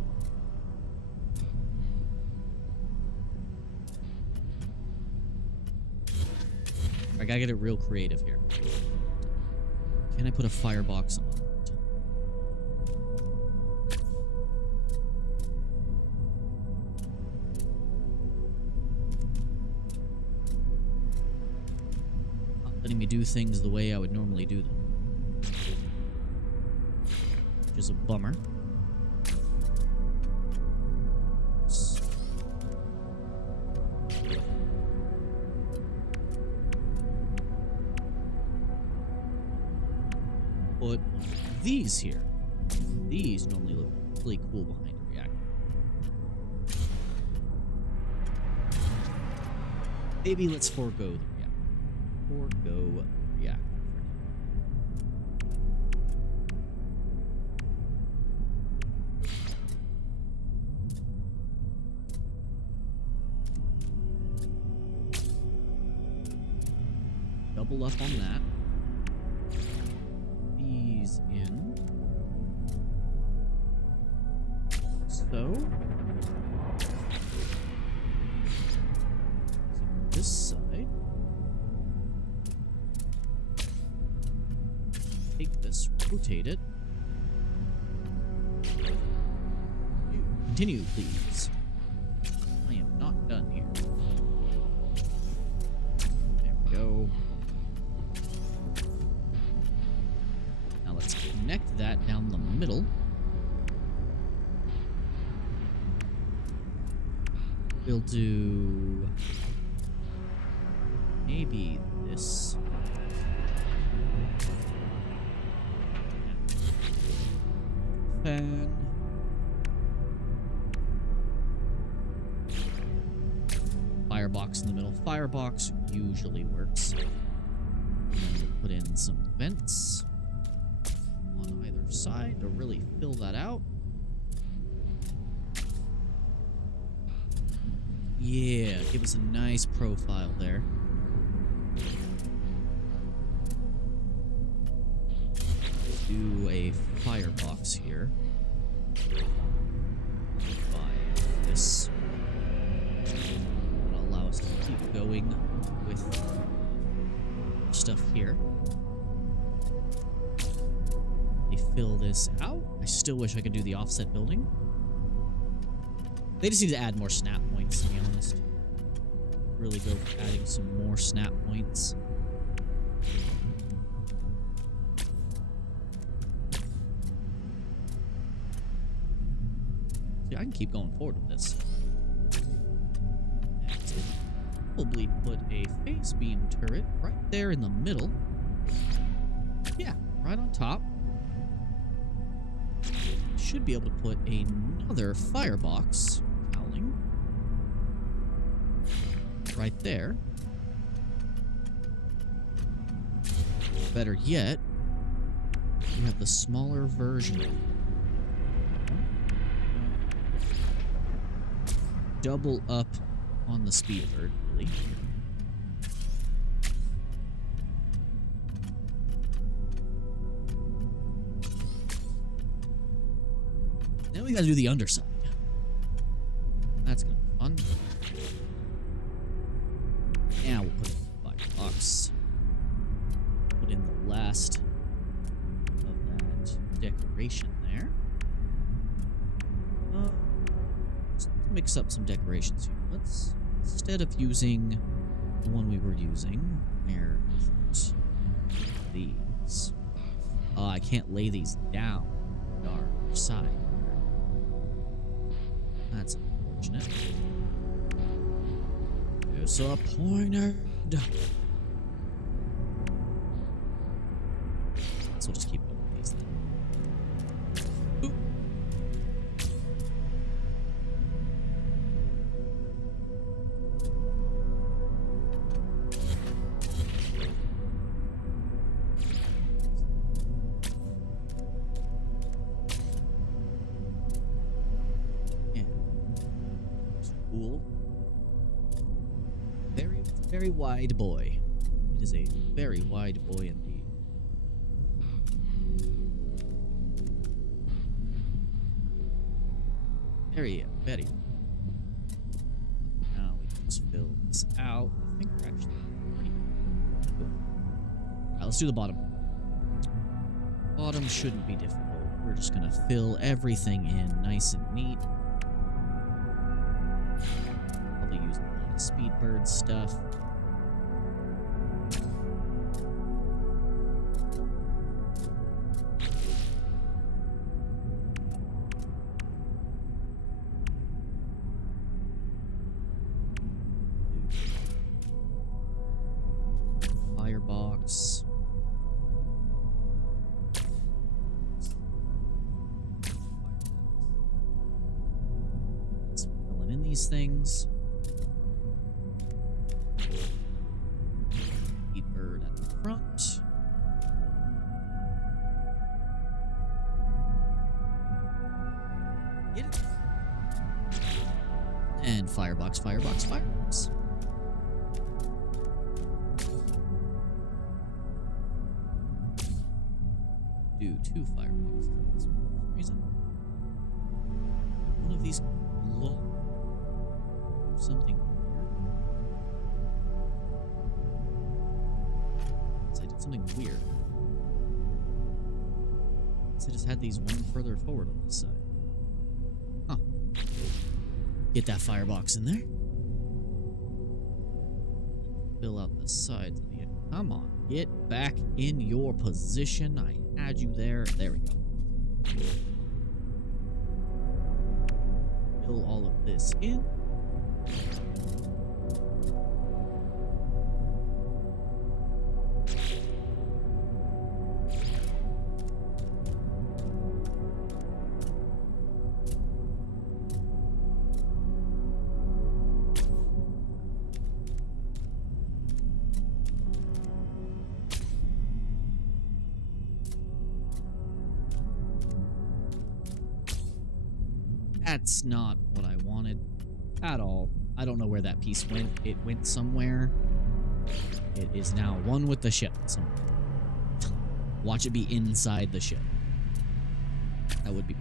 I gotta get it real creative here. Can I put a firebox on? Not letting me do things the way I would normally do them. Which is a bummer. Put these here. These normally look really cool behind a reactor. Maybe let's forego the reactor. Forego reactor for double up on that. These in. So. This side. Take this, rotate it. Continue, please. I am not done here. There we go. Now let's connect that down the middle. We'll do maybe this. Fan. Firebox in the middle. Firebox usually works. And then we'll put in some vents on either side to really fill that out. Yeah, give us a nice profile there. Do a firebox here. By this. That'll allow us to keep going with stuff here. They fill this out. I still wish I could do the offset building. They just need to add more snap points, to be honest. Really go for adding some more snap points. See, I can keep going forward with this. Next, probably put a phase beam turret right there in the middle. Yeah, right on top. Should be able to put another firebox cowling right there. Better yet, we have the smaller version. Double up on the speed bird, really. Now we gotta do the underside. That's gonna be fun. Now we'll put in the firebox. Put in the last of that decoration there. Let's mix up some decorations here. Let's, instead of using the one we were using, where is it? These. I can't lay these down on our side. That's unfortunate. Disappointed. So we'll just keep going with these then. Ooh. Cool. Very wide boy. It is a very wide boy indeed. Very, very. Now we can just fill this out. I think we're actually pretty good. Alright, let's do the bottom. Bottom shouldn't be difficult. We're just gonna fill everything in nice and neat. Probably use a lot of Speedbird stuff. Firebox. Let's fill in these things. Bird at the front. Get it. And firebox, firebox, firebox. two fireboxes in this one for some reason. One of these glow something weird. So I did something weird. I just had these one further forward on this side. Huh. Get that firebox in there. Fill out the sides of the end. Come on, get back in your position. I had you there. There we go. Fill all of this in. That's not what I wanted at all. I don't know where that piece went. It went somewhere. It is now one with the ship somewhere. Watch it be inside the ship. That would be my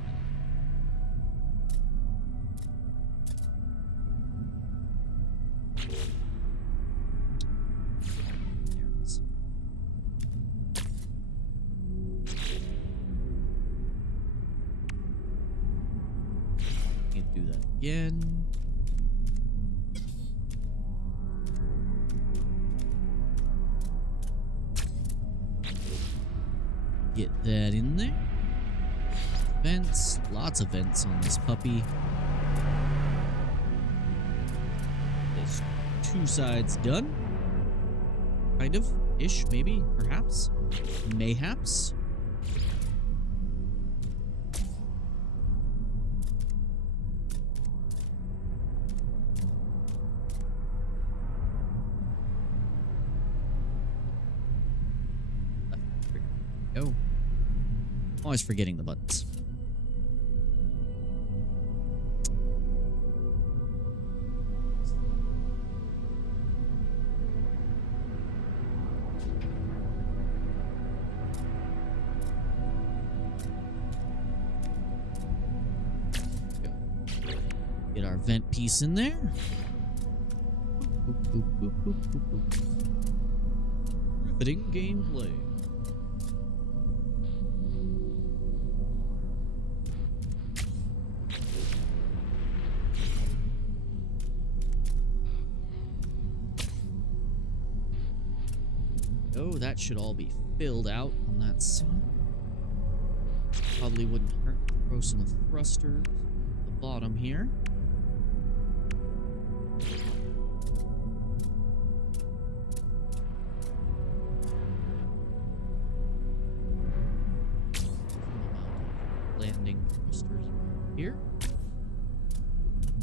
There it is. Can't do that again. Get that in there. Vents. Lots of vents on this puppy. There's two sides done. Kind of. Ish, maybe. Perhaps. Mayhaps. Go. Always forgetting the buttons. Go. Get our vent piece in there. Boop, boop, boop, boop, boop, boop. Riveting gameplay. Oh, that should all be filled out on that side. Probably wouldn't hurt to throw some thrusters at the bottom here. Landing thrusters here.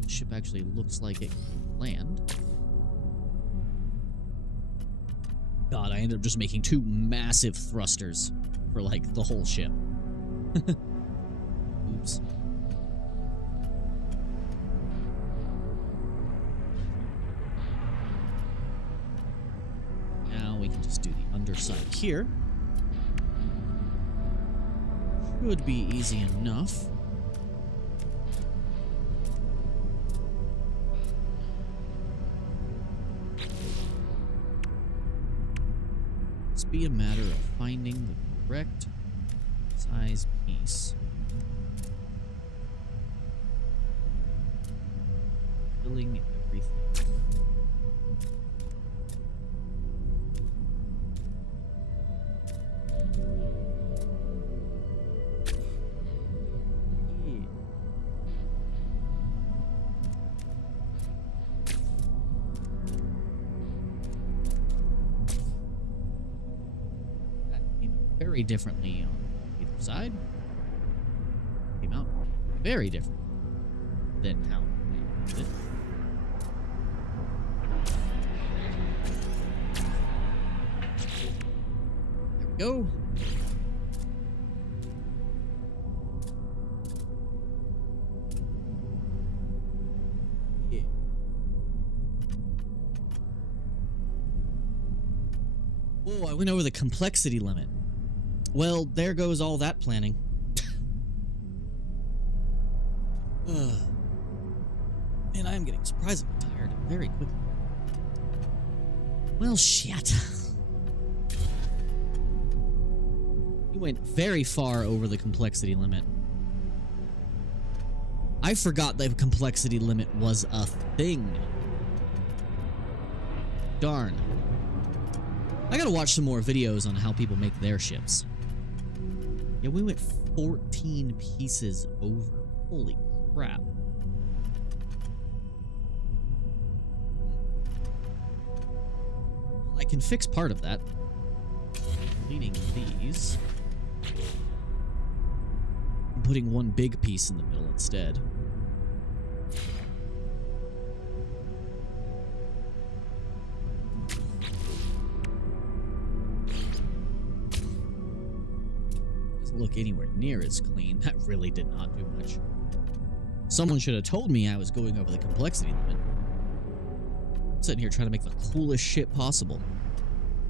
The ship actually looks like it can land. God, I ended up just making two massive thrusters for, like, the whole ship. Oops. Now we can just do the underside here. Should be easy enough. Be a matter of finding the correct size piece. Filling everything. Yeah. Very differently on either side. Came out very different than how I did it. There we go. Yeah. Whoa, I went over the complexity limit. Well, there goes all that planning. Man, I am getting surprisingly tired very quickly. Well, shit. You went very far over the complexity limit. I forgot the complexity limit was a thing. Darn. I gotta watch some more videos on how people make their ships. Yeah, we went 14 pieces over. Holy crap. I can fix part of that. Deleting these. And putting one big piece in the middle instead. Doesn't look anywhere near as clean. That really did not do much. Someone should have told me I was going over the complexity limit. I'm sitting here trying to make the coolest ship possible.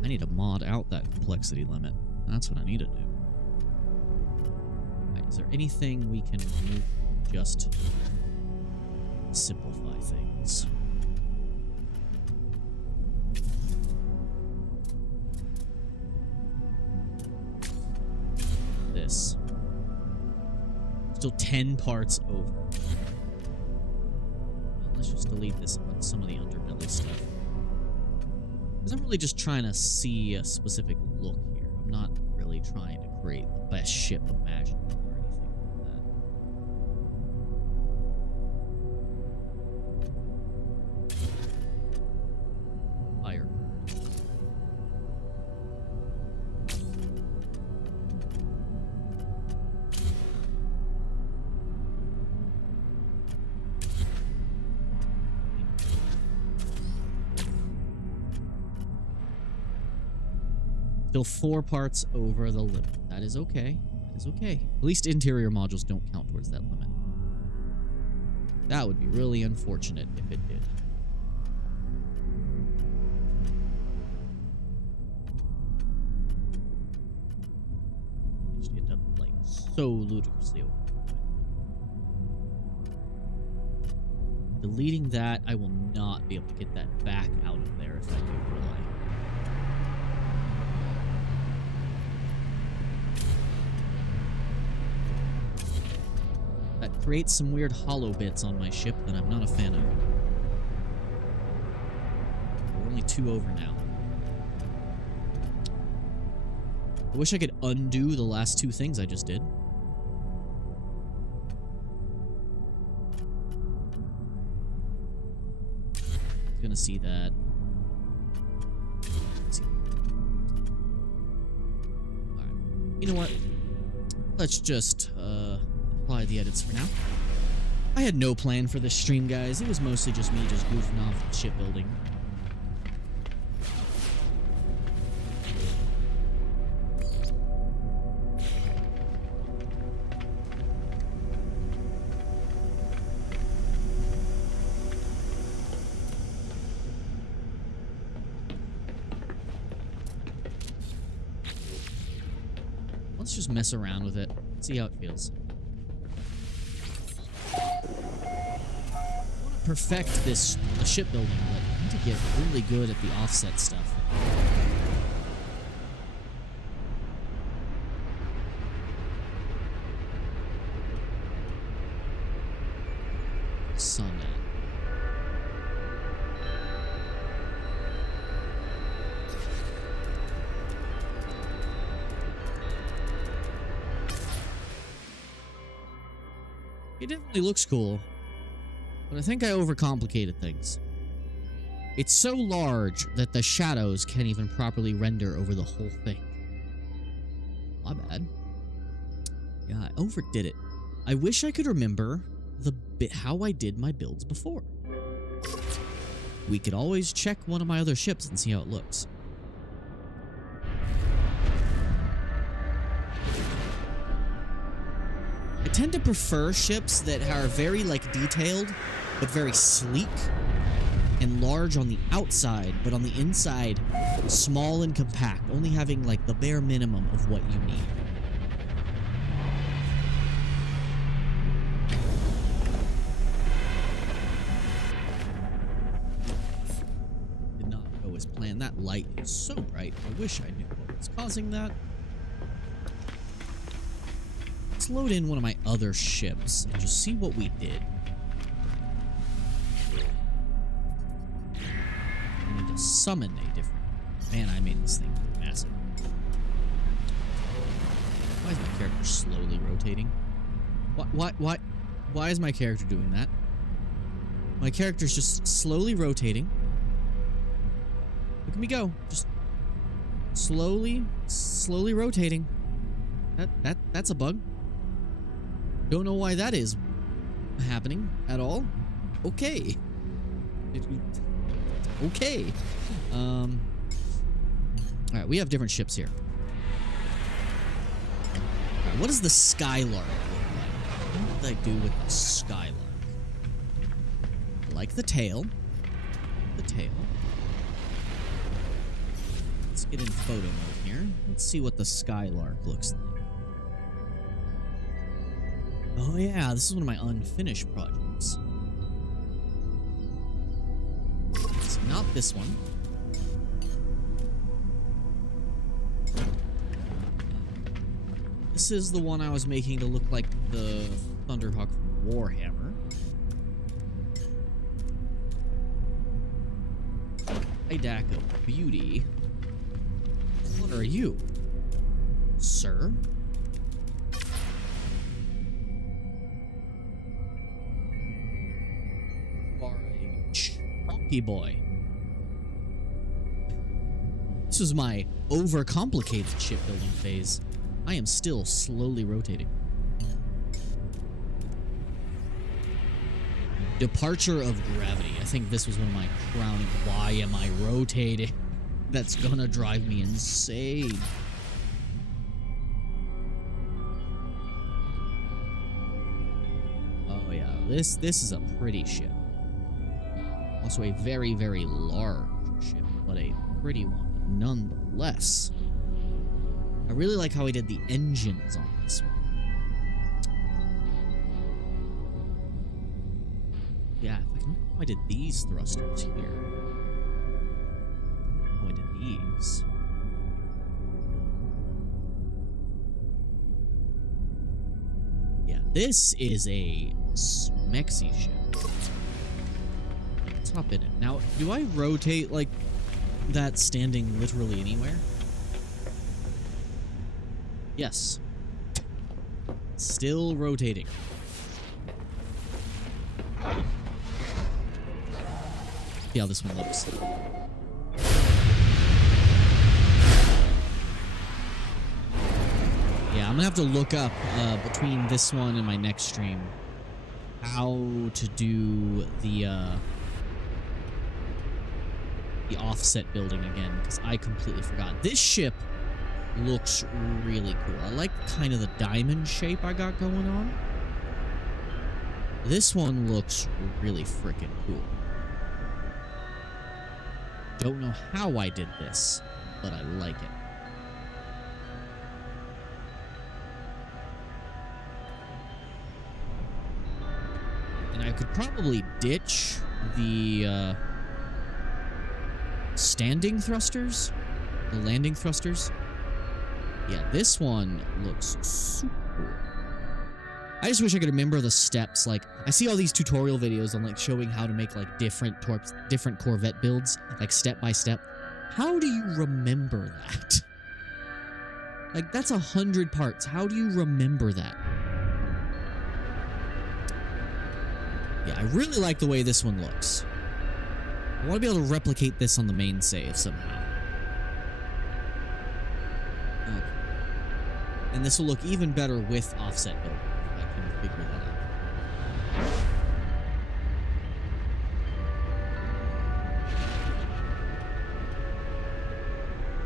I need to mod out that complexity limit. That's what I need to do. Right, is there anything we can remove just to simplify things? This. Still 10 parts over. Well, let's just delete this on some of the underbelly stuff. Because I'm really just trying to see a specific look here. I'm not really trying to create the best ship imaginable or anything like that. Fire. Still 4 parts over the limit. That is okay. That is okay. At least interior modules don't count towards that limit. That would be really unfortunate if it did. Just end up like so ludicrously over the limit. Deleting that, I will not be able to get that back out of there if I do rely. That creates some weird hollow bits on my ship that I'm not a fan of. We're only 2 over now. I wish I could undo the last 2 things I just did. Gonna see that. Alright. You know what? Let's just, apply the edits for now. I had no plan for this stream, guys. It was mostly just me just goofing off with shipbuilding. Let's just mess around with it. See how it feels. Perfect the shipbuilding, but I need to get really good at the offset stuff. Sun. It definitely looks cool. But I think I overcomplicated things. It's so large that the shadows can't even properly render over the whole thing. My bad. Yeah, I overdid it. I wish I could remember how I did my builds before. We could always check one of my other ships and see how it looks. I tend to prefer ships that are very, like, detailed, but very sleek, and large on the outside, but on the inside, small and compact, only having like the bare minimum of what you need. Did not go as planned. That light is so bright. I wish I knew what was causing that. Let's load in one of my other ships and just see what we did. I need to summon a different... Man, I made this thing massive. Why is my character slowly rotating? Why is my character doing that? My character's just slowly rotating. Look at me go. Just slowly rotating. That's a bug. Don't know why that is happening at all. Okay. Okay. Alright, we have different ships here. Alright, what does the Skylark look like? What did I do with the Skylark? I like the tail. The tail. Let's get in photo mode here. Let's see what the Skylark looks like. Oh yeah, this is one of my unfinished projects. It's not this one. This is the one I was making to look like the Thunderhawk from Warhammer. Idako, beauty. What are you, sir? Chunky boy. This was my overcomplicated shipbuilding phase. I am still slowly rotating. Departure of gravity. I think this was one of my crowning. Why am I rotating? That's gonna drive me insane. Oh yeah, this is a pretty ship. Also a very, very large ship, but a pretty one nonetheless. I really like how he did the engines on this one. Yeah, if I can remember how I did these thrusters here. How I did these. Yeah, this is a smexy ship. Let's hop in it. Now, do I rotate like that standing literally anywhere? Yes. Still rotating. See how this one looks. Yeah, I'm gonna have to look up between this one and my next stream how to do the offset building again, because I completely forgot. This ship looks really cool. I like kind of the diamond shape I got going on. This one looks really freaking cool. Don't know how I did this, but I like it. And I could probably ditch the standing thrusters, the landing thrusters. Yeah, this one looks super cool. I just wish I could remember the steps. Like, I see all these tutorial videos on like showing how to make like different Corvette builds, like step by step. How do you remember that? Like, that's 100 parts. How do you remember that? Yeah, I really like the way this one looks. I want to be able to replicate this on the main save somehow. Okay. And this will look even better with offset build. I can figure that out.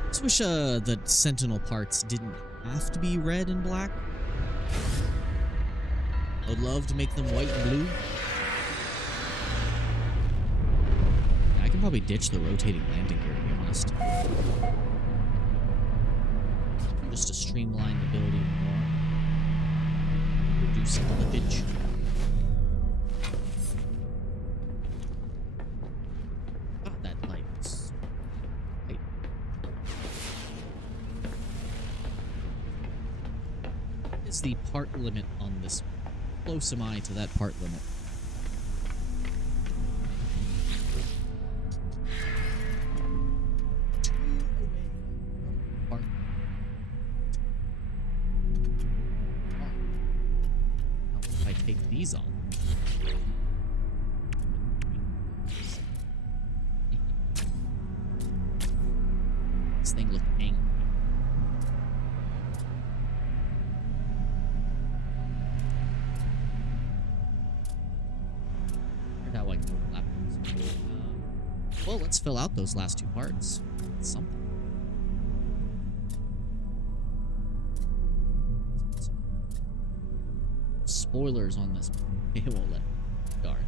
I just wish the Sentinel parts didn't have to be red and black. I would love to make them white and blue. probably ditch the rotating landing gear, to be honest. Just to streamline the build even more. Reduce slippage. God, that light is light. What is the part limit on this? How close am I to that part limit? Take these on. This thing looked angry. Heard how I can overlap those. Well, let's fill out those last two parts. That's something. Spoilers on this. It won't let. Darn.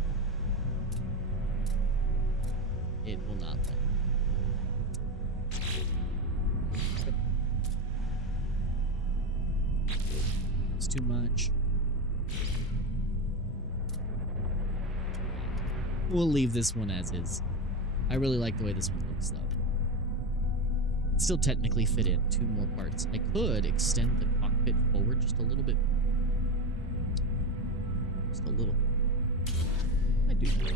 It will not let. It's too much. We'll leave this one as is. I really like the way this one looks, though. It still technically fit in 2 more parts. I could extend the cockpit forward just a little bit. Just a little. I do that.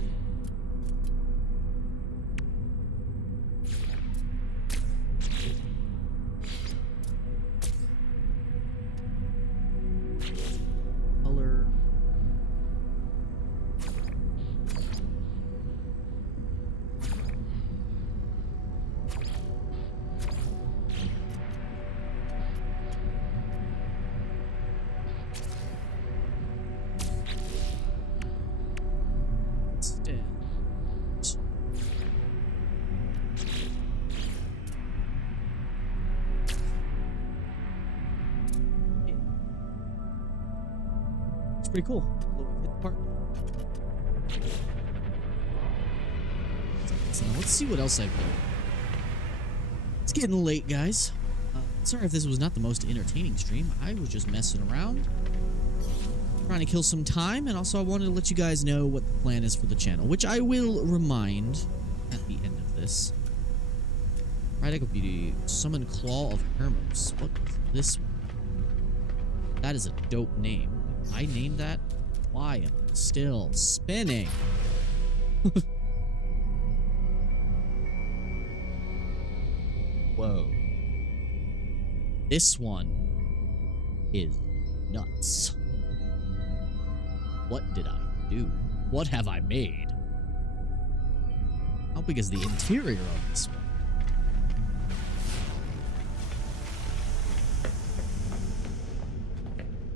Color. Pretty cool. So let's see what else I've done. It's getting late, guys. Sorry if this was not the most entertaining stream. I was just messing around, trying to kill some time, and also I wanted to let you guys know what the plan is for the channel, which I will remind at the end of this. Right, I could be Summon Claw of Hermos. What is this one? That is a dope name. I named that? Why am I still spinning? Whoa. This one is nuts. What did I do? What have I made? How big is the interior of this one?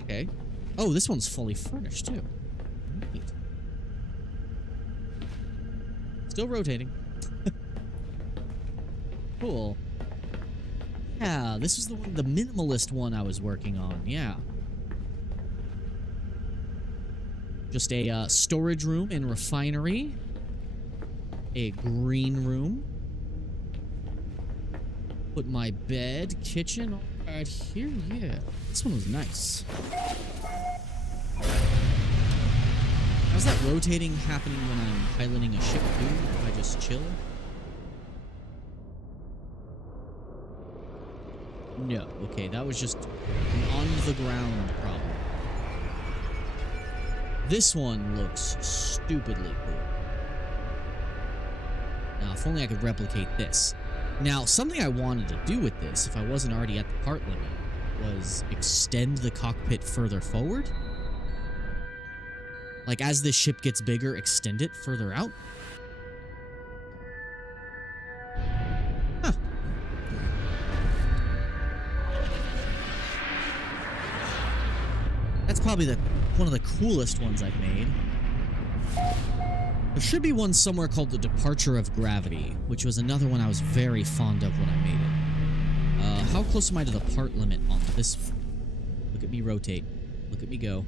Okay. Oh, this one's fully furnished, too. Neat. Still rotating. Cool. Yeah, this was the minimalist one I was working on, yeah. Just a storage room and refinery. A green room. Put my bed, kitchen, all right here, yeah. This one was nice. How's that rotating happening when I'm piloting a ship too? If I just chill? No. Okay, that was just an on-the-ground problem. This one looks stupidly cool. Now, if only I could replicate this. Now, something I wanted to do with this, if I wasn't already at the part limit, was extend the cockpit further forward. Like, as this ship gets bigger, extend it further out. Huh. That's probably one of the coolest ones I've made. There should be one somewhere called the Departure of Gravity, which was another one I was very fond of when I made it. How close am I to the part limit on this one? Look at me rotate. Look at me go.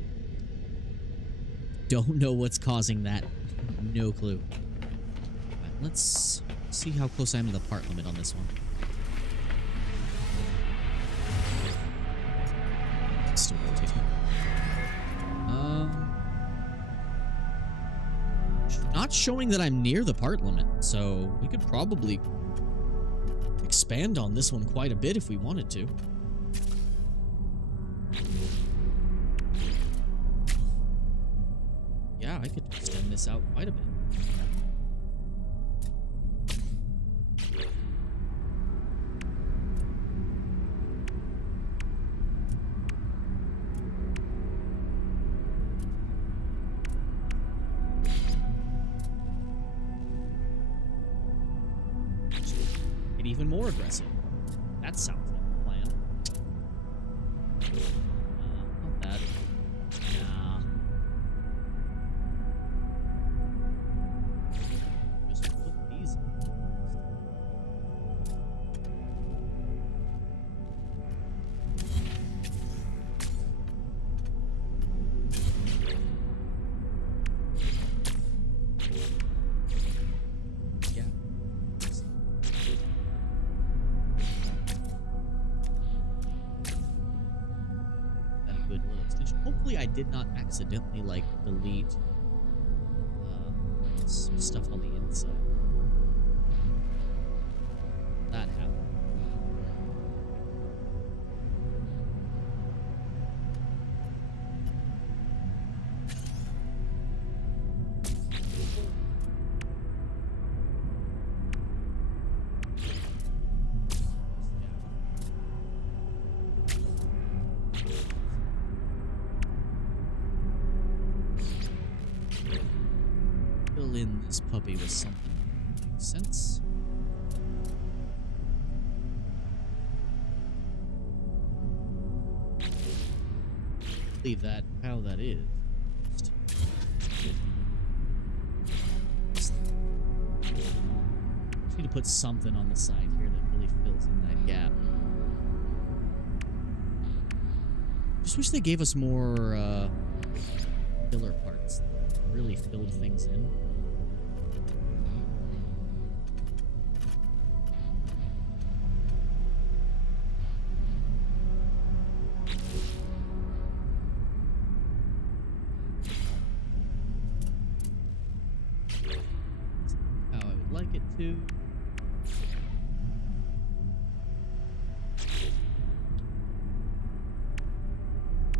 Don't know what's causing that. No clue. let's see how close I am to the part limit on this one. It's still rotating. Not showing that I'm near the part limit, so we could probably expand on this one quite a bit if we wanted to. Yeah, I could extend this out quite a bit. Get even more aggressive. That sounds like a plan. Not that. Nah. Just put these in. Yeah. That a good little extension. Hopefully I did not accidentally like delete some stuff on the inside. That happened. Fill in this puppy with something that makes sense. Leave that how that is. Just need to put something on the side here that really fills in that gap. Just wish they gave us more filler parts that really filled things in. How I would like it to.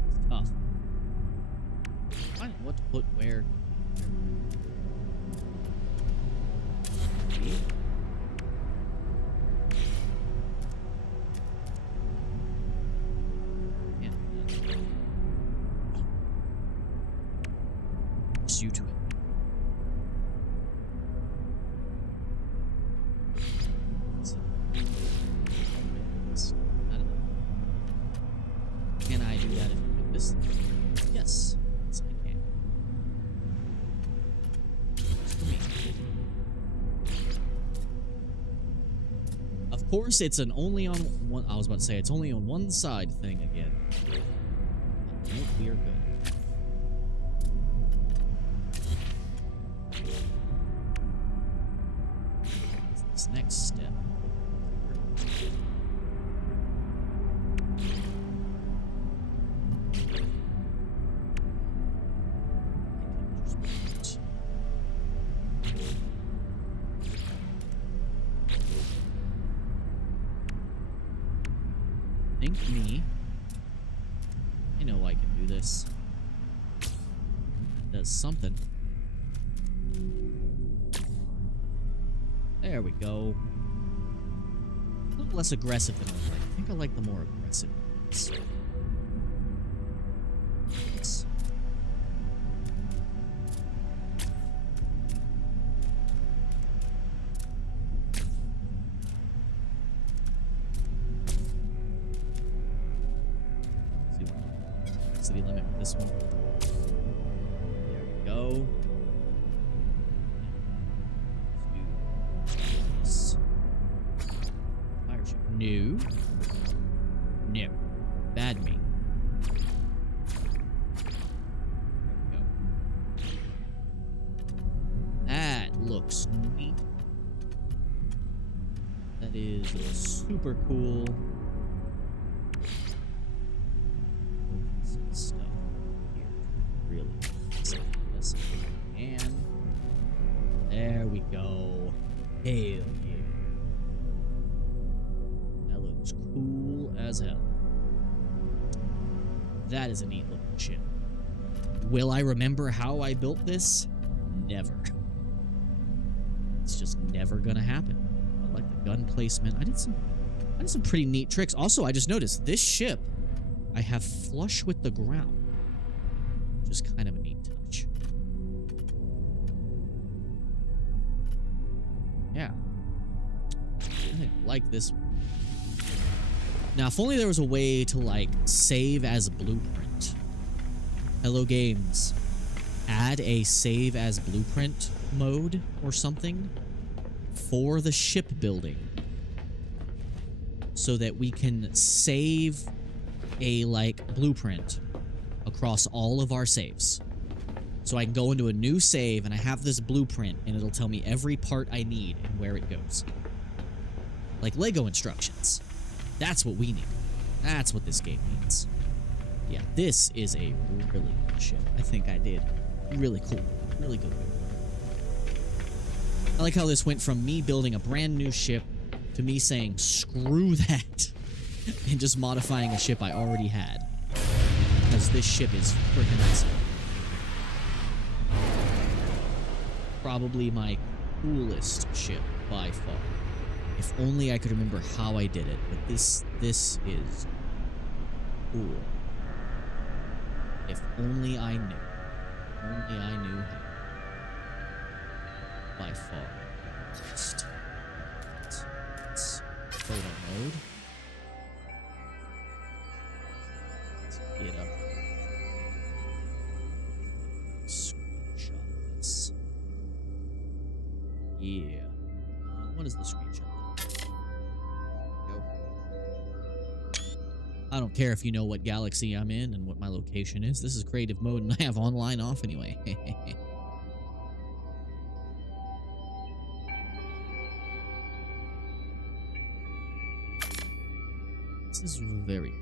It's tough. Finding what to put where. Just you to it. Can I do that in this? Yes. Yes, I can. Just for me. Of course, it's an only on one. I was about to say it's only on one side thing again. Nope, we are good. What's this next step? Think me. I know I can do this. That does something. There we go. A little less aggressive than I would like. I think I like the more aggressive ones. Yes. City limit with this one. There we go. Fire ship. No. No. Bad me. There we go. That looks neat. That is super cool. Some stuff here. Really stuff. Yes, and there we go. Hell yeah. That looks cool as hell. That is a neat looking ship. Will I remember how I built this? Never. It's just never gonna happen. I like the gun placement. I did some pretty neat tricks. Also, I just noticed this ship I have flush with the ground. Just kind of a neat touch. Yeah. I like this one. Now, if only there was a way to, like, save as a blueprint. Hello Games. Add a save as blueprint mode or something for the ship building so that we can save a, like, blueprint across all of our saves. So I can go into a new save and I have this blueprint and it'll tell me every part I need and where it goes. Like Lego instructions. That's what we need. That's what this game needs. Yeah, this is a really good ship. I think I did really cool. Really good. I like how this went from me building a brand new ship to me saying, screw that, and just modifying a ship I already had. Because this ship is freaking awesome. Probably my coolest ship by far. If only I could remember how I did it, but this is cool. If only I knew. Only I knew how. By far. Let's photo mode. Let's get up. Screenshot this. Yeah. What is the screenshot? I don't care if you know what galaxy I'm in and what my location is. This is creative mode and I have online off anyway. This is very cool.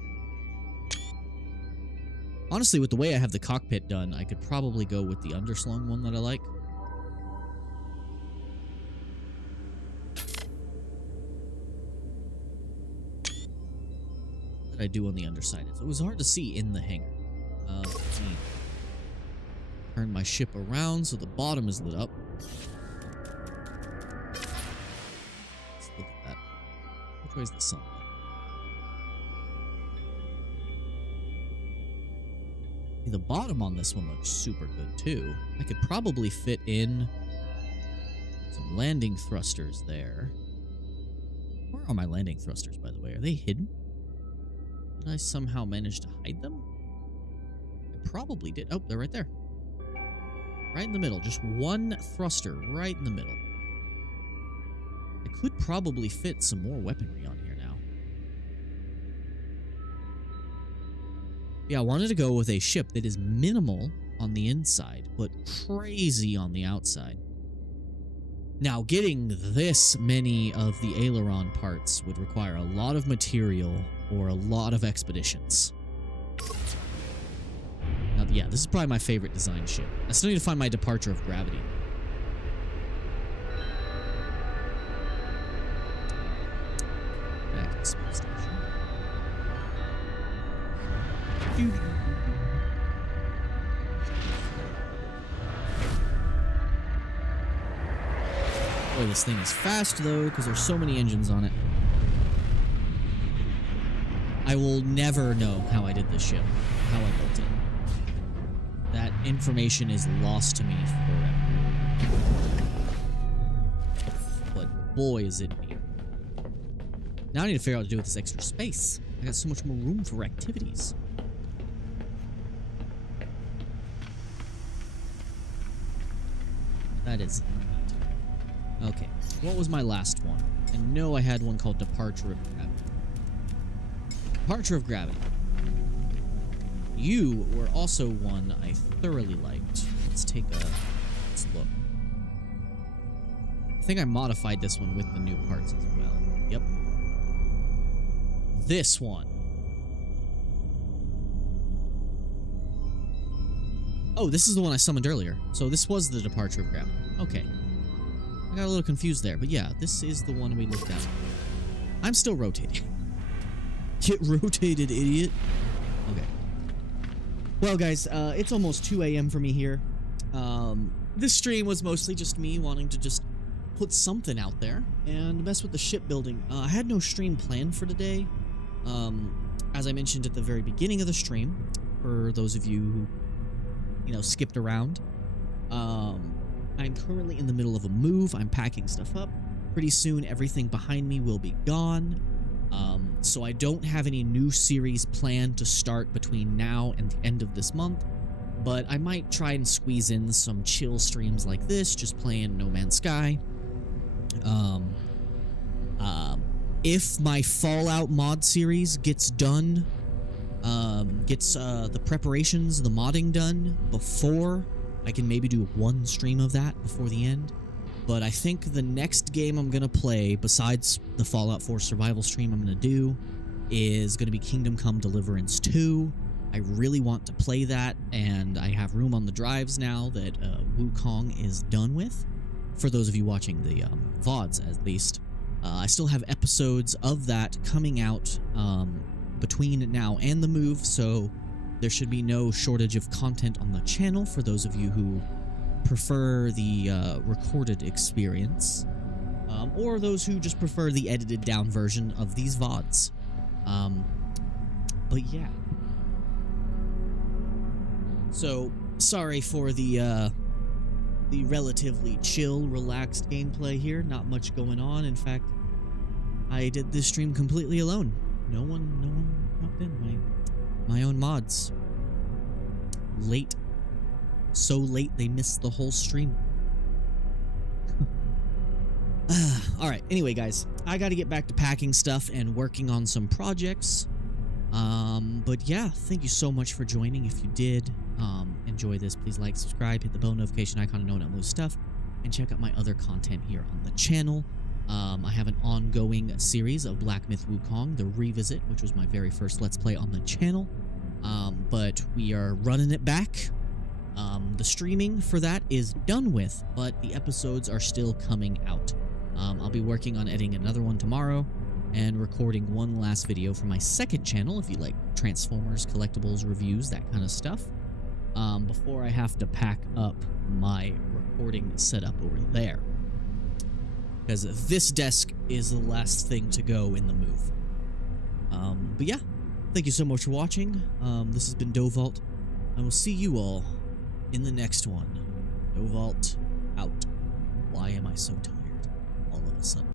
Honestly, with the way I have the cockpit done, I could probably go with the underslung one that I like. I do on the underside. So it was hard to see in the hangar. Let me turn my ship around so the bottom is lit up. Let's look at that. Which way is the sun? The bottom on this one looks super good too. I could probably fit in some landing thrusters there. Where are my landing thrusters, by the way? Are they hidden? Did I somehow manage to hide them? I probably did. Oh, they're right there. Right in the middle. Just one thruster right in the middle. I could probably fit some more weaponry on here now. Yeah, I wanted to go with a ship that is minimal on the inside, but crazy on the outside. Now, getting this many of the aileron parts would require a lot of material or a lot of expeditions. Now, yeah, this is probably my favorite design ship. I still need to find my departure of gravity. Back to the space station. Boy, this thing is fast, though, because there's so many engines on it. I will never know how I did this ship, how I built it. That information is lost to me forever. But boy, is it neat. Now I need to figure out what to do with this extra space. I got so much more room for activities. That is neat. Okay, what was my last one? I know I had one called Departure of Gravity. Departure of Gravity. You were also one I thoroughly liked. Let's look. think I modified this one with the new parts as well. Yep. This one. Oh, this is the one I summoned earlier. So this was the departure of gravity. Okay. I got a little confused there, but yeah, this is the one we looked at. I'm still rotating. Get rotated, idiot. Okay. Well, guys, it's almost 2 a.m. for me here. This stream was mostly just me wanting to just put something out there and mess with the shipbuilding. I had no stream planned for today. As I mentioned at the very beginning of the stream, for those of you who, you know, skipped around, I'm currently in the middle of a move. I'm packing stuff up. Pretty soon, everything behind me will be gone. So I don't have any new series planned to start between now and the end of this month, but I might try and squeeze in some chill streams like this, just playing No Man's Sky. If my Fallout mod series gets done, gets the preparations, the modding done before, I can maybe do one stream of that before the end. But I think the next game I'm going to play, besides the Fallout 4 survival stream I'm going to do, is going to be Kingdom Come Deliverance 2. I really want to play that, and I have room on the drives now that Wukong is done with. For those of you watching the VODs, at least. I still have episodes of that coming out between now and the move, so there should be no shortage of content on the channel for those of you who prefer the recorded experience, or those who just prefer the edited down version of these VODs. But yeah. So, sorry for the relatively chill, relaxed gameplay here. Not much going on. In fact, I did this stream completely alone. No one popped in. My own mods. Late. So late they missed the whole stream. Alright, anyway guys, I gotta get back to packing stuff and working on some projects. But yeah, thank you so much for joining. If you did enjoy this, please like, subscribe, hit the bell notification icon to know when I upload stuff, and check out my other content here on the channel. I have an ongoing series of Black Myth Wukong, the Revisit, which was my very first Let's Play on the channel. But we are running it back. The streaming for that is done with, but the episodes are still coming out. I'll be working on editing another one tomorrow and recording one last video for my second channel, if you like Transformers, collectibles, reviews, that kind of stuff, before I have to pack up my recording setup over there. Because this desk is the last thing to go in the move. But yeah, thank you so much for watching. This has been Dovault. I will see you all in the next one. Dovault out. Why am I so tired all of a sudden?